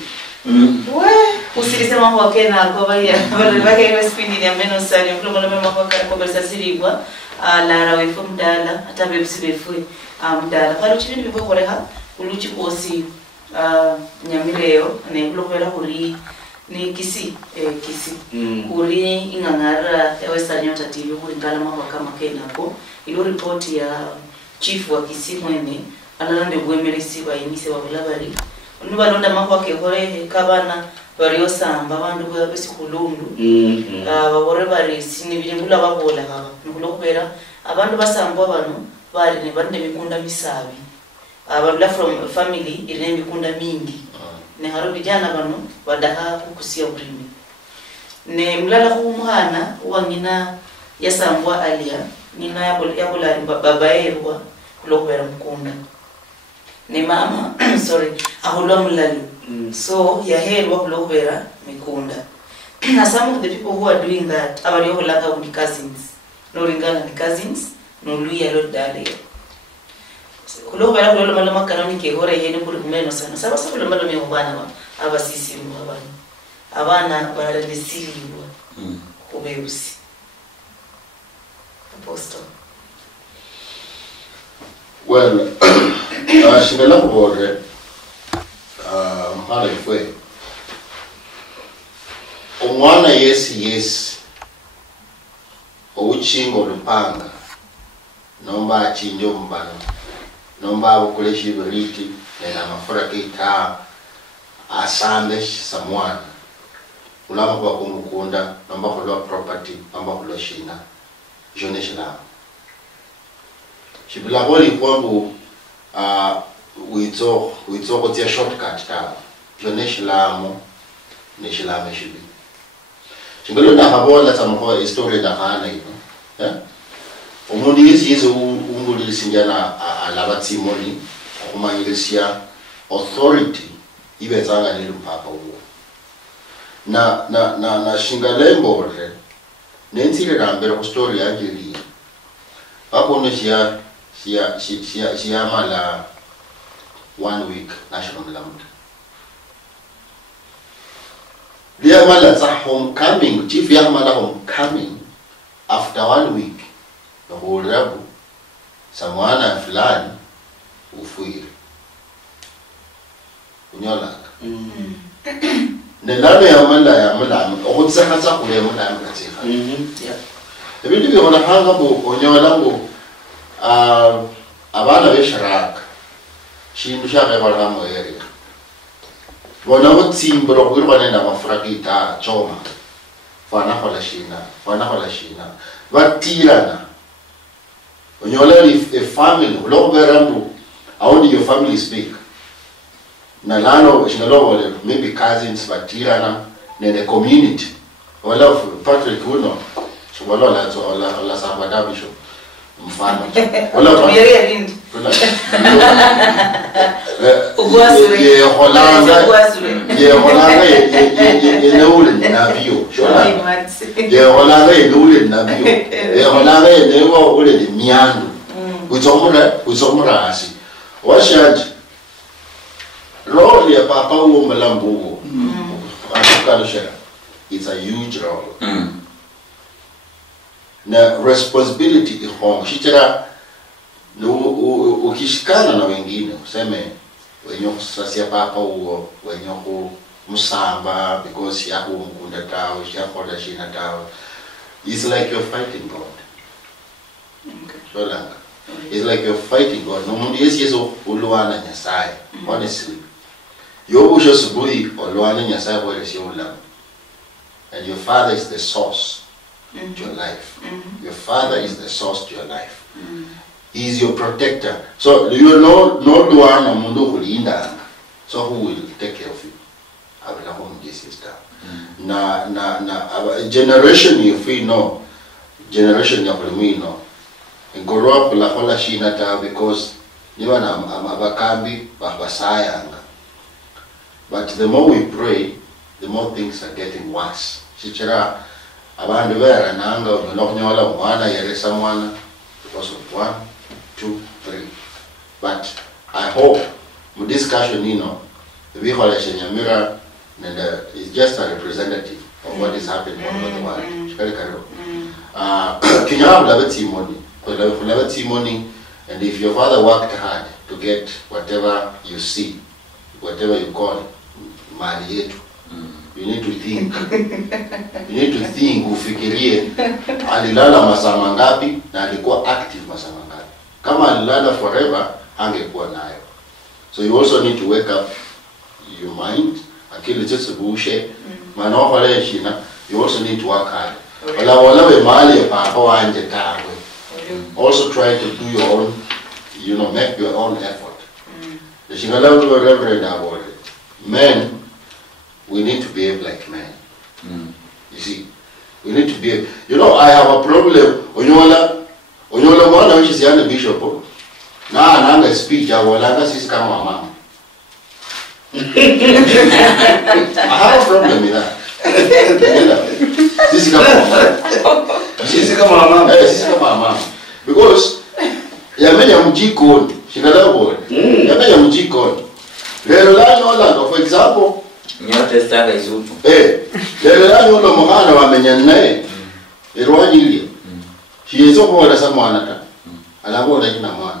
Usilisema kwa kena kwa ya wale wake kwa spindi ya Amenosanio kwa mama kwa conversation ilikuwa la rawefu mdala hata bebisibefu mdala kwa chini bibo koreha uluchi kosi nyamireo ne blokera kuri ni kisi kuri ingangara ya Western Nyota TV kuri ngala mama kama kena ko ilo report ya chief wa kisi mwene analande bwemerisi ba imise wa bulabari nubalonda mako ke hore kabana bariyo samba abantu besikulundu babore bari sinibirengula babola baba nukulo kubera abantu basamba abantu bari ne bande mikunda misabi ababla from family ine mikunda mingi ne haro bijana bano badaha kukusia urimi ne mlala ku muhana wangina yasambwa alia nina yabola baba yerwa kulo kubera mukunda ne mama sorry ahulwa mulalu so ya helwa kulobera mikunda na some of the people who are doing that abari holaka with cousins no ringana with cousins no Luhya lot dale kulobera kulolo malama kanoni ke hore yene kuri kumeno sana saba saba lo malome obana aba sisi mu abana baralisiwa kubebusi apostle. Well, shingala kubore mpale fwe omwana yes ouchingo lupanga nomba achinjo mbano nomba abukoleshi beriti na mafura kita asambe samwana ulama kwa kumukunda nomba kulwa property nomba kulwa shina jone shila shibilaboli kwambu witso kotia shortcut ta jone shilamo ne shilame shibi shingalo da habola tamko history da hana ibo omundi yesi unguli sinjana alabati moni akumanyilisia authority ibezanga ne lumpapa uwo na shingalembo re nentile rambera ku story yanjeli akone siya mala 1 week national land dia mala za homecoming chief ya mala homecoming after 1 week na horabu samwana fulani ufuire unyola nelano ya mala o tsaka tsa go ya mala ka tsega Yeah. ebile ke bona hanga bo onyola bo abana be sharaka shindu sha ga bana mo area bona go tsimbo go re bana na mafrakita choma fana hola shina ba tirana onyola if a family lo berambu how do your family speak na lano shinalo maybe cousins ba tirana in the community wala Patrick uno wala la samba bisho mfano wala ugwaswe ye holanga ye neule nabio shola ye holanga ye neule nabio ye holanga ye newo ule de miandu uzomura asi washaji role ya papa uo mlambugo akukalo shera it's a huge role na responsibility ihong shichira no ukishikana na wengine useme wenye kusasia papa uo wenye ku musamba because yako mkunda tao yako da shina tao it's like you're fighting God. Okay. So it's like you're fighting God. No mundi yeso uluana nyasai honestly yobu shosubui uluana nyasai kwa yesi ulam and your father is the source to your life. Your father is the source to your life. He is your protector. So you know no luana mundu kulinda. So who will take care of you? I will home this sister. Na generation you feel no. Generation ya kulimi no. Ngoro la hola shina ta because niwa na abakambi babasayanga. But the more we pray, the more things are getting worse. Shichira abantu vera nanga nonyola mwana yeresa mwana because of 1, 2, 3. But I hope my discussion we hola shenyamira and is just a representative of what is happening all over the world. Shikari karo. Kinyama lava timoni, and if your father worked hard to get whatever you see, whatever you call mali yetu. You need to think. You need to think ufikirie alilala masaa mangapi na alikuwa active masaa mangapi. Kama alilala forever hangekuwa nayo. So you also need to wake up your mind. Akili tsebushe maana wale shina. You also need to work hard. Wala we mali papa wanje tawe. Also try to do your own, make your own effort. The shingala reverend about it. Men, we need to behave like men. You see, we need to behave. I have a problem. Onyola mwana which is the bishop. Na nanga speech awalanga sisi kama mama. I have a problem with that. Sisi kama mama. Sisi kama mama. Because yamenya mjikoni, shingala board. Yamenya mjikoni. Lelo la nyola for example nyote stanga izutu. Lelo la nyola mwana wamenya naye. Erwanyili. Shiyezo kwa sa mwana ta. Alabona ina mwana.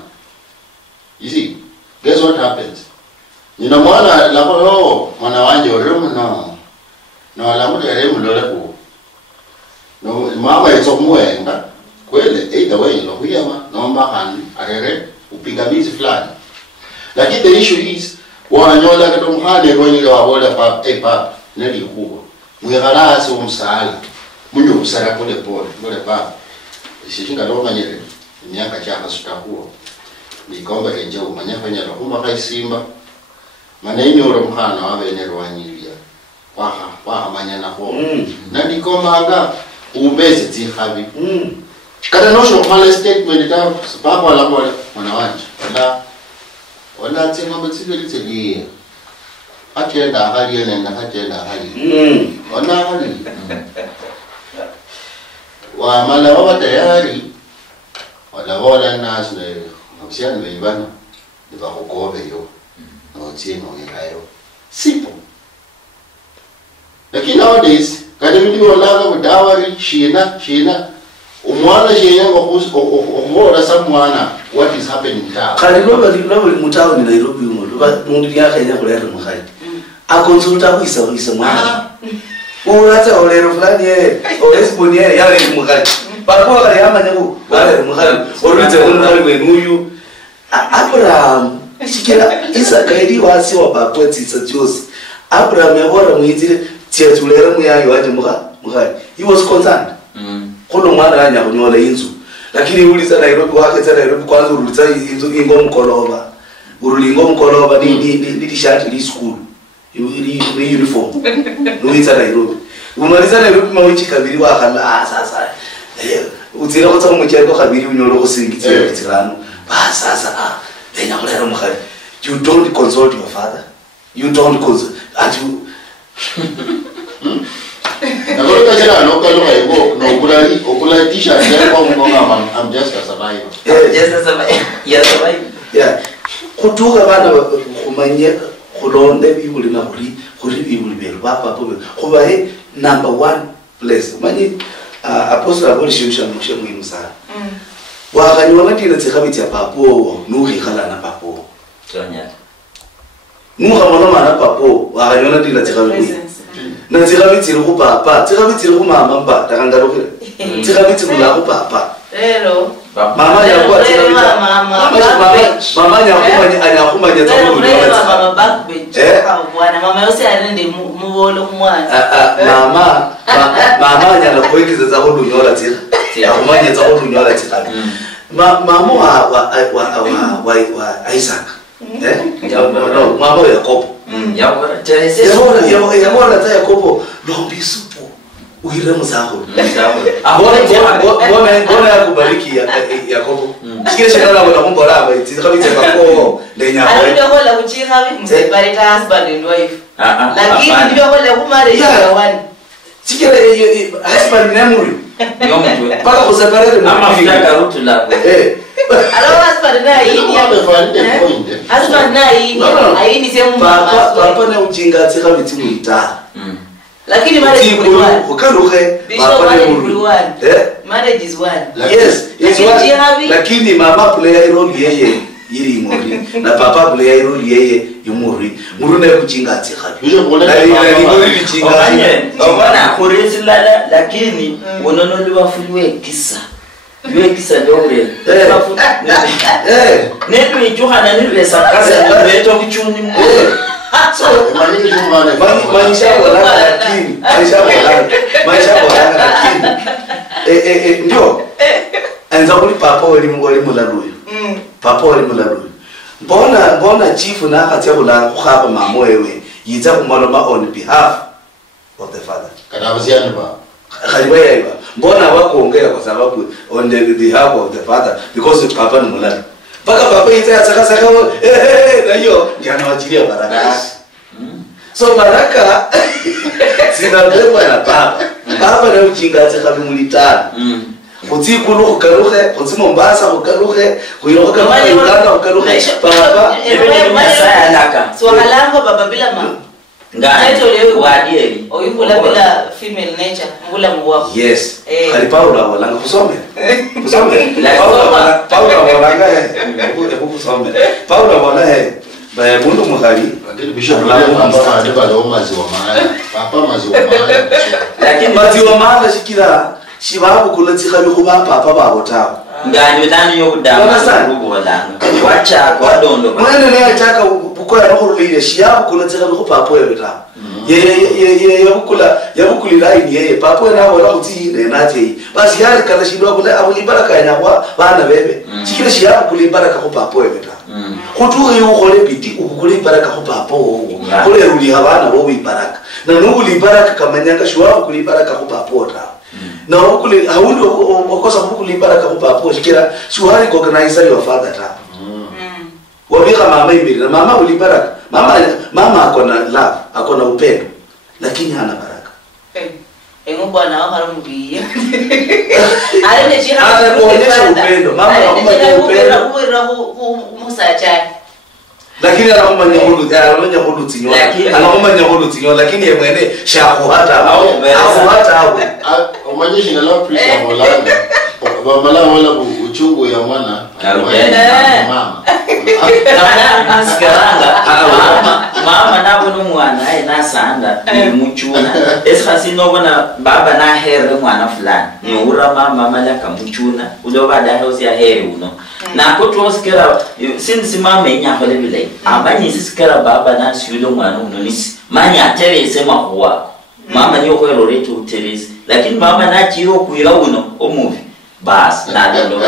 You see, guess what happens? Nina mwana lako mwana wanje oremu no. No alamu eremu lole ko. No mama yetsomwenga. Kwele either way Luhya nomba hani arere upingamizi fulani. Lakini the issue is wanyola kato mhane rwanyile wabola pap neli kubwa. Mwigalasi umsala. Munyo usara kule papa. Shishinga loma nyele. Miaka chaka sutakuwa. Nikomba enje umanyaka nyala kuma kai simba. Maneni oro mhana wabe ne rwanyilia. Waha manyana ho. Na nikoma anga ubeze tihabi. Kada nosho mala statement ta papa wala mwana wanje. Wala tsenga mtsibeli tselia. Atenda hali nenda hatenda hali. Wala hali. Wa mala wa tayari. Wala nas ne msiana beibana. Ndiba kukobe yo. No tieno ngayo. Simple. Lakini nowadays kada mimi wala mdawari shina umwana yeye ngomora samwana what is happening now kali loba mutao ni Nairobi umulo mundu ya kenya kulera mukhali akonsulta kuisa mwana urata olero fulani orespondi yale mukhali bakho kali amanya ku bale mukhali orite umukhali wenuyu Abraham shikira isakaidi wasi wa bakwetisa Jose Abraham yabora muizire tietulera muyayi waje mukhali he was concerned kono mwana anya kunyola inzu lakini uliza Nairobi wakati Nairobi kwanza uliza inzu urulingo mkoloba ni t-shirt ni school ni uniform uliza Nairobi umaliza Nairobi mawichi kabiri wakala sasa utira kutsa umucyariko kabiri unyoro kusingitse kutirano sasa lena kulera mukhali you don't consult your father you don't consult and you Nakola jana nokalo ayibo nokula t-shirt yakho ngoba I'm just a survivor. Just a survivor. Yeah. Kutuka bana kumanye kulonde bibuli na kuri bibuli belo papa kuba number 1 place. Manye apostle abolition mushe muhimu sana. Wakanywa ndina tsikabiti ya papo nuhi khala na papo. Tonyata. Nuha mama na papo wakanywa ndina tsikabiti. Na tsikabiti ku papa, tsikabiti ku mama mba takangaruke. Tsikabiti kula ku papa. Hello. Mama yakuwa tsikabiti. Mama yakuwa anyakumanya tsamu nyola. Mama backbench. Bwana mama yose arende mubolo mwana. Mama nyala kuikiza za hodu nyola tsika. Yakumanya za hodu nyola tsika. Mama wa Isaac. No, mama wa Yakobo. Yabona ta Yakobo lombi supu. Uire muzako. Bona yakubariki Yakobo. Sikile shakala wala kumbora iti kabitse bako lenya. Ndio kola kuchira mseparate husband and wife. Lakini ndio kola kumare one. Sikile husband na muri. Paka kuseparate ama fika rutu la. Alo husband na hii husband na hii ni sehemu papa na ujinga tsika biti muita. Lakini marriage is one. Ukaruke marriage is one. Yes, it's one. Lakini mama play role yeye iri imuri na papa play role yeye imuri. Murune kuchinga tsika. Obana kurezi lala lakini wonono libafuliwe kisa. Liwe kisa dobre. Neto ijuhana nilesa kaza neto kuchuni. So maisha wala lakini ndio anza kuli papa wali mulaluyo papa wali mulaluyo mbona chief na akatia kula kuhapa mama wewe yiza kumaloma on behalf of the father Kadabaziana ba khaliba yaiba mbona wakuongea kwa sababu on the behalf of the father because papa ni mulalo paka papa yiza saka na hiyo jana wachilia baraka. So baraka zinabebwa na baba. Baba na ujinga tsaka mulitana. Kuti kulu ukaruhe, kuti Mombasa ukaruhe, kuyoka Uganda ukaruhe. Baba Masaya laka. So halango baba bila mama. Ngani wadieli. Oyungula bila female nature, ngula mwa. Yes. Kali Paula walanga kusome. Paula walanga kusome. Paula wala baya mundu mukhali lakini bishop la papa ndiba lo maziwa maya papa maziwa maya lakini maziwa maya shikira shibabu kulatsikha bikuba papa babo tawo ngani tani yokudama ukubolanga wacha kwadondo mwana ne achaka bukoya nokhulile shiyabu kulatsikha bikuba papa wewe tawo ye yabukulira yeye papa na wala kuti nate basi yali kana shindwa kula abulibaraka yanyakwa bana bebe shikira shiyabu kulibaraka ko papa wewe tawo kutuwe ukole biti ukule baraka ko papa wowo kule ruli habana wo ibaraka na nubuli baraka kamanyanga shwa ukule baraka ko papa ta na ukule haundo okosa ukule baraka ko papa shikira shwari ko organize your father ta wabika mama imiri na mama uli baraka mama akona love akona upendo lakini hana baraka engo bwana wakara mubiye ale nechira hata kuonyesha upendo mama anaomba upendo musacha lakini anaomba nyahulu tinyo lakini yemwene shaku hata au umanyishi na la Prisca Molanga bamala wala uchungu ya mwana mama nabo nomwana ayi nasanda muchuna esifasi nobona baba na here mwana fulani nura mama malaka muchuna uloba da house ya here uno na kotwa sikera since mama enyaho lebile abanye sikera baba na siyulo mwana uno nisi manya terese makuwa mama niyo kwero retu terese lakini mama na chiro kuira uno omuvi bas na ndo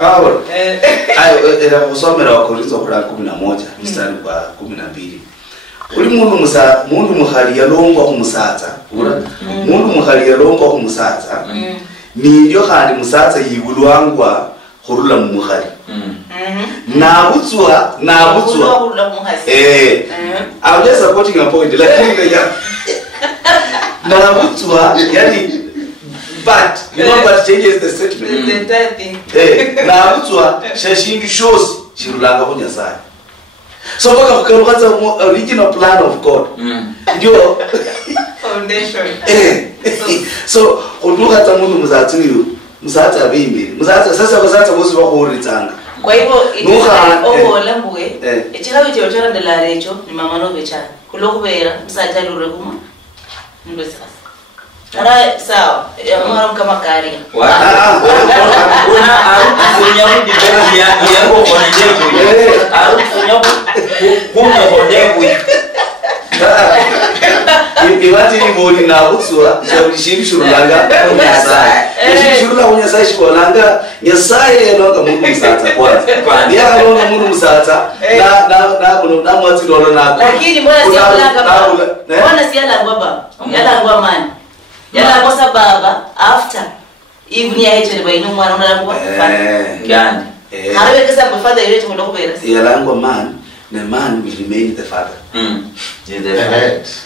Ayo, era kusomera Wakorintho kura 11 mstari kwa 12. Uli mundu muhali yalongwa kumusatsa, ura mundu muhali yalongwa kumusatsa. Nilyo kandi musatsa yibulwangwa khurula muhali. Nabutswa I'm just supporting a point like nabutswa yani but you know what changes the statement. The entire thing. Na mutwa shashindu shows shirulanga kunyasai. So baka kukarukaza original plan of God. Ndio Foundation. So uduka tamundu muzatsu muzatsa bimbi. Muzatsa sasa bazatsa bosi bakuritanga. Kwa hivyo ohola mbuwe echikawe chochora ndelarecho ni mama no becha. Kulokubera msatsa lurekuma. Mbesa. Ara sawa mara kama kari una arufunya mudi bezi yango kondebu arufunya kuna kondebu Iwati ni bodi na utswa shauri shurulanga kunyasai shurula kunyasai shbolanga nyasaye nonga mungu msatsa kwanza ndia alona mungu msatsa na mwati lolo nako lakini mbona si alanga mbona si alanga baba yalangwa mani yala kosa baba after even ya hete ba ino mwana unalangwa gani hawe kesa ba father ile tumo lokubera yalangwa man the man will remain the father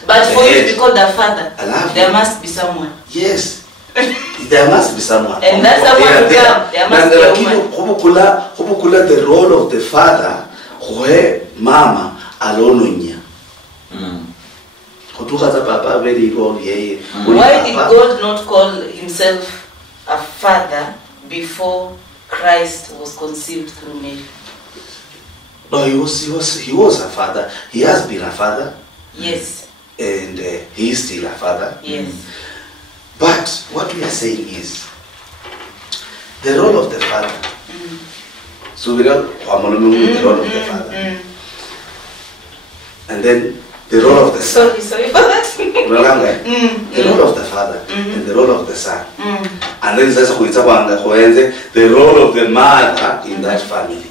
but for you to be called the father there must be someone yes there must be someone and that's someone there must be a woman hubukula the role of the father where mama alononya Papa very wrong. Why did God not call himself a father before Christ was conceived through Mary? No, he was a father. He has been a father. Yes. And he is still a father. Yes. But what we are saying is the role of the father. So we don't the role of the father. And then the role of the son. Sorry for that. The role of the father and the role of the son. And then the role of the mother in that family.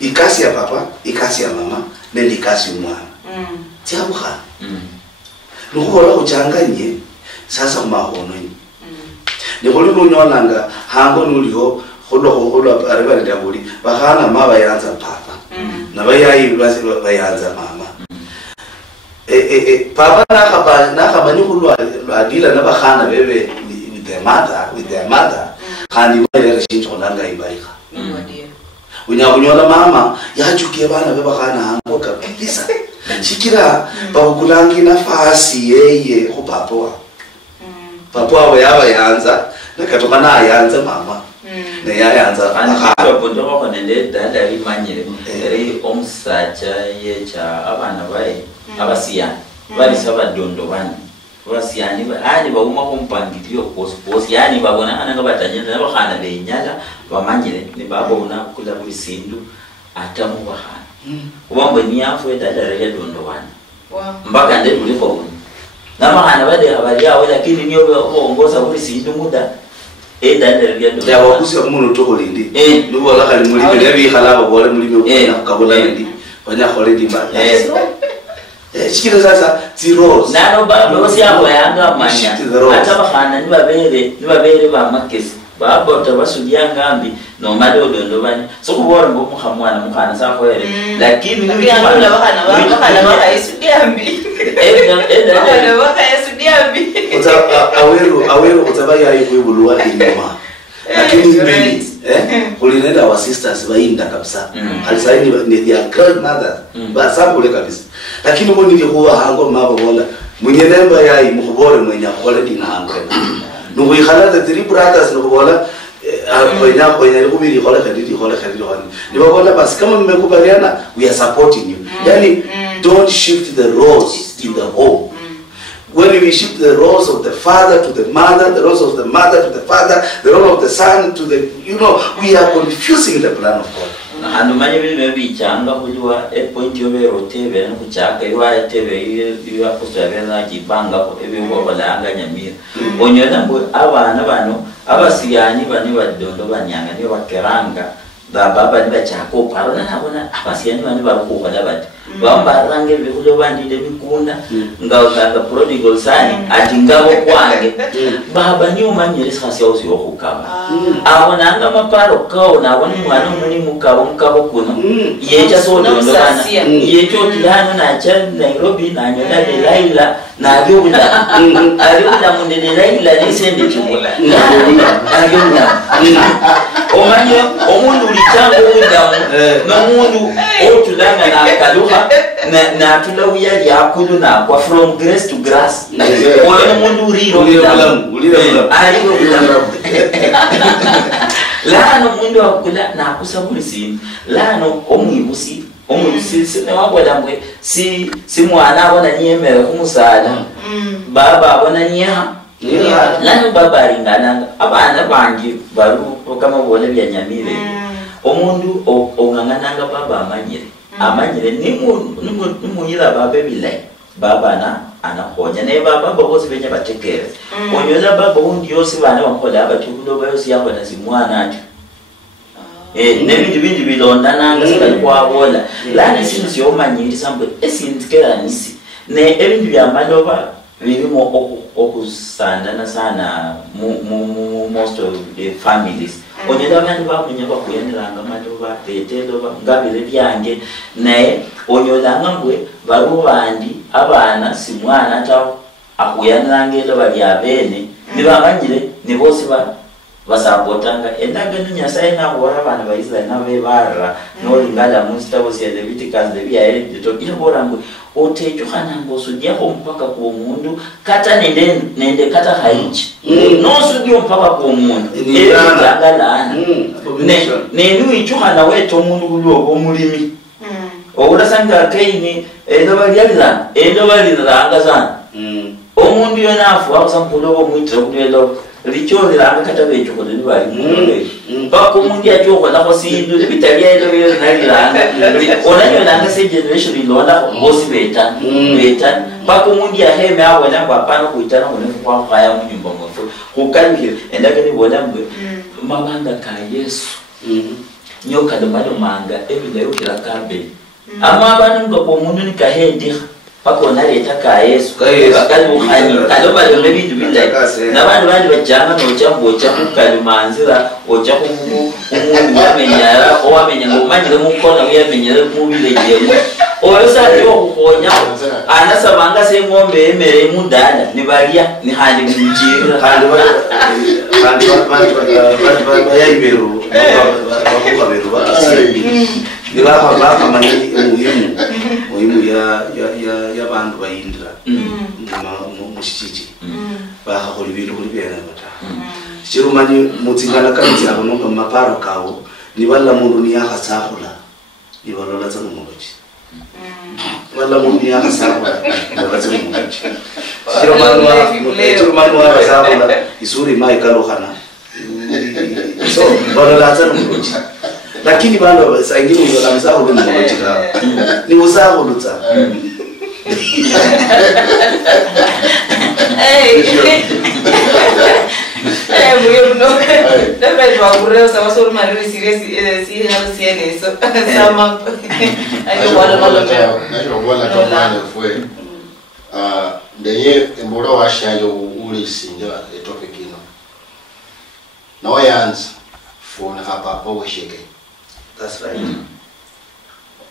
Ikasi ya papa, ikasi ya mama, then ikasi mwana. Tiabuha. Nukuhola kuchanganye sasa kumahono. Nikoli nunyolanga hango nuliho holo areba ndabuli bahana maba yanza papa. Na bayayi basi bayanza mama. Papa nakaba nyukulwa adila nabahana bebe with their mother kandi bayere shincho nanga ibaika unyakunyola mama yachukie bana bebahana hango kabisa shikira bakulangi nafasi yeye ko papa wa yaba yanza nakatoka na yanza mama ne yayanza akha bondo ko nende dada rimanyire eri omsacha yecha abana bayi abasiyani bali sabadondo bani abasiyani ali bauma kompangilio posi yani babona ananga batanyenda nabakhana benyala bamanyire ne babona kula bisindu atamu bahana ubambo niyafu edadara ya dondo bani mpaka nde tuliko buni nabakhana bade abalyawo lakini niyo bongoza bisindu muda edadara ya dondo ya wakusi umuntu tokolindi nubo lakali muri bebi khalabo bole muri kabona ndi banya khole dimba Shikira sasa zero. Nano baba yabo yanga manya. Atabahana nibabere ba makesi. Baba utabasudia ngambi no made odondo bani. So kubora ngo muhamwana mukana sakwere. Lakini nibikana bahana bakayisudia mbi. Bahana bakayisudia mbi. Awero utabaya yibulwa inyuma. Lakini mimi kulinenda wa sisters bainda kabisa. Alisaini ni their grandmother. Basa kule kabisa. Lakini mbona nilikuwa hango mabo bola. Mwenye nemba yai mukubore mwenye khole dinangwe. Nuko ikhala the three brothers nuko bola we are supporting you. Yani, don't shift the roles in the home. When we shift the roles of the father to the mother, the roles of the mother to the father, the role of the son to the, we are confusing the plan of God. And many will be changa who are a point of a rotaver and chaka, you are a TV, you are supposed to have a banga for every overlanga and me. When you're number Avano, Avasiani, Vaniva Dondovanyang, and you are Keranga, the Baba Chako, Parana, Avasiani, Vaniva, whatever. Bamba range vikulovandi debikunda ngauza the prodigal son atingabo kwange baba nyuma nyirisa sio okukaba abona anga maparo kao na abona mwana muni mukabo mukabo kuno yecha sodo ndobana yecho tilano na cha Nairobi na nyoda de Laila na abyuda abyuda munde Laila nisende chumula abyuda omanye omundu lichango udamu nomundu otulanga na kaluha na tulawia yakulu na kwa from grace to grass oyo mundu uriro lano mundu akula na kusabulisi lano omwibusi ne wabona mwe si mwana abona nyemera kumusala baba abona nyaa lano baba alingana abana bangi baru kama bole bya nyamire omundu ongangananga baba amanyire nimuyira baba bilai baba na anahonya ne baba bose benya batekere onyola baba undi yose bana bakola abatukulo bayose yakona simwana ati nebindi bilonda nanga sikali kwabola lana sinzi sio manyiri sambe esinzikela nisi ne ebindi byamaloba birimo okusandana sana most of the families onyola abantu bakunya bakuyenelanga maloba teteloba ngabire byange naye onyola ngambwe barubandi abana simwana tawo akuyanelanga eloba lyabene nibamanyire nibose basapotanga endaga nyasaye nabora abana ba Israel nabebara no lingala Mustafa ya Leviticus de bya edito iborango otejo hanango sujya mpaka ku mundu kata nende kata haichi no sujya mpaka ku mundu elangala ne ndu ichuhana weto mundu gulo omulimi obulasanga kaini edobalira angazana omundu yonafu akusampulo omwitira kulelo lichonera akakata becho ko ndi bali mundu bako mundi acho na ko sindu bitalia ilo naliranga onanyo nanga se generation ilonda bosi beta bako mundi aheme abo na kwa pano kuitana kwa kaya munyumba mwafu kukalile endake ni bona mbe mabanga ka Yesu nyoka ndo manga ebile ukira kabe ama abantu ngo mundu ni kahedi pako naleta ka Yesu bakali ukhani kaloba lo bintu bilayi nabantu bandi bajama no chambo chakukalumanzira ochakumu umuntu wamenyara owamenya ngomanyire mukona uyamenyere mubile jemo oyosa yo kukonya anasabanga se ngombe emere mudala nibalia ni handi mjira handi bayayibero bakubabero nibaba mani muhimu ya bantu bayindira mushiki bahahora ibintu kuri bene bata kirumani mutsingana kanzi abo no maparo kawo niballa mundu ni yakasahula nibalola tsa mumulochi wala mundu ni yakasahula nibalola tsa mumulochi kirumani wa kasahula isuri mai kalohana so balola tsa mumulochi lakini bando saingine ndio namsahau ndio mmoja ni usahau lutsa muyo no debe wakureo sawa sura mari serious si halo siene so sama ayo wala malo na wala tomana fue ndeye embora washayo uli sinja topic ino no yans fona hapa po sheke. That's right.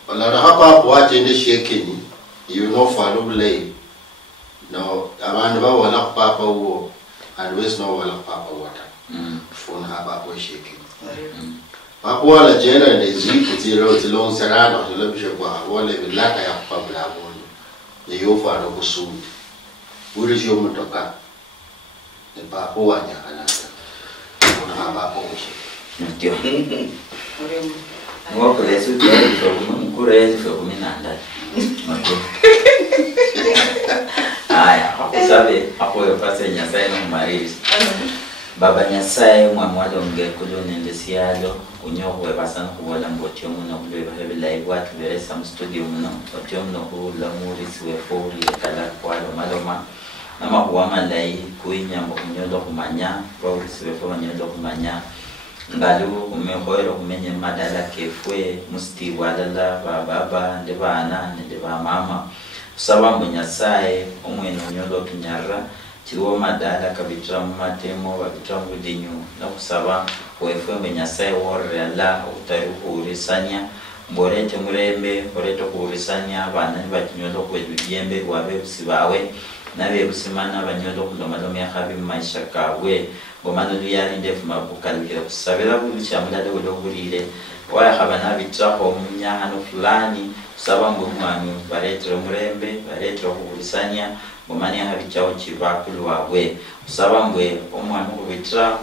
Wala hapa po ajende shekeni you know follow lay no abantu ba wala papa wo and wes no wala papa water fona hapa po shekeni papa wala jela ndezi zilo serano zilo bisho kwa wala bilaka ya papa bla ye yo faro kusudi uri jo mutoka ne papa wanya kana abapo uchi ndio ngoko leso ndio mkurezi kwa kuminanda aya akusabe akoyo pase nyasaye no mariri baba nyasaye mwamwalo ngekulo nendesialo unyokwe basana kubola mbotyo muno kulwe bahebela ibwatu beresa mu studio muno otyo muno kula muri siwe fori kala kwalo maloma nama kuwama lai kuinyambo kunyodo kumanya fori siwe fori nyodo kumanya ngalu umehoero kumenye madala kefwe musti walala baba ndi bana ndi ba mama usaba nyasaye omwene nyodo kinyara chiwo madala kabitra matemo babitra budinyu na kusaba wefwe nyasaye worela utari kurisanya mborete murembe boreto kurisanya bana bakinyodo kwebiyembe wabe usibawe nabe usimana banyodo kulomalome yakhabi maisha kawe ngomano luyali ndefu mabukalukira kusabira bulicha mulade kulobulire waya khabana bitako munyahano fulani kusaba ngomwami baretro murembe baretro kurisanya ngomani yahabichawo chibakulu wawe kusaba ngwe omwana kubitra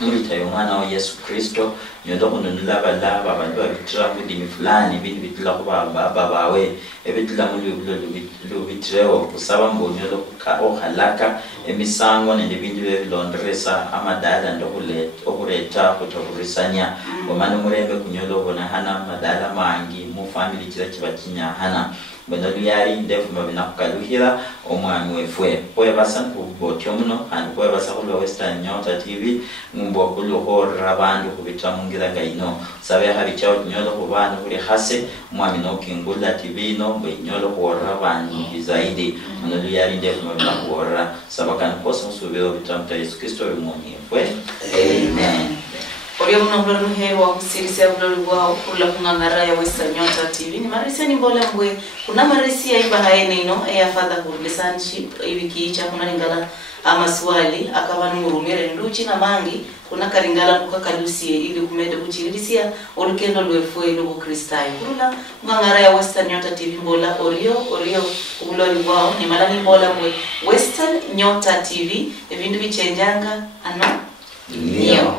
mulitayo mwana wa Yesu Kristo nyodo kununula balaba abantu babitra kudimi fulani bintu bitula kuba baba bawe ebitula mulubilo bitrewo kusaba mbonyodo okhalaka emisango nende bintu bebilondresa amadala ndokule okureta kutokurisanya ngomani murembe kunyodo bona hana madala mangi mu family kira kibakinya hana bano luyari ndefu mabina kukaluhira omwami wefwe kwe basan kubotyo muno kandi kwe basakulu Western Nyota TV ngumbo kuluhora abantu kubitra mungira gaino sabe habichawo nyodo kubana kuri hase mwami no kingula TV no benyolo kuhora abantu zaidi bano luyari ndefu mabina kuhora sabakan kosa subiro bitamta Yesu Kristo rumoni fwe amen. Orio muna mhe wa kusirisi ya vlori wao kula kungangara ya Western Nyota TV ni marisi ni mbola mbwe kuna marisi ya iba haene ino ya Fatherhood lisanship wiki icha kuna ringala amaswali akawa nurumire nduchi na mangi kuna karingala kukakalusie ili kumede kuchirisia olukendo lwefwe lugu kristai kula kungangara ya Western Nyota TV mbola orio vlori wao ni malani mbola mbwe Western Nyota TV vindu vichenjanga ano Nio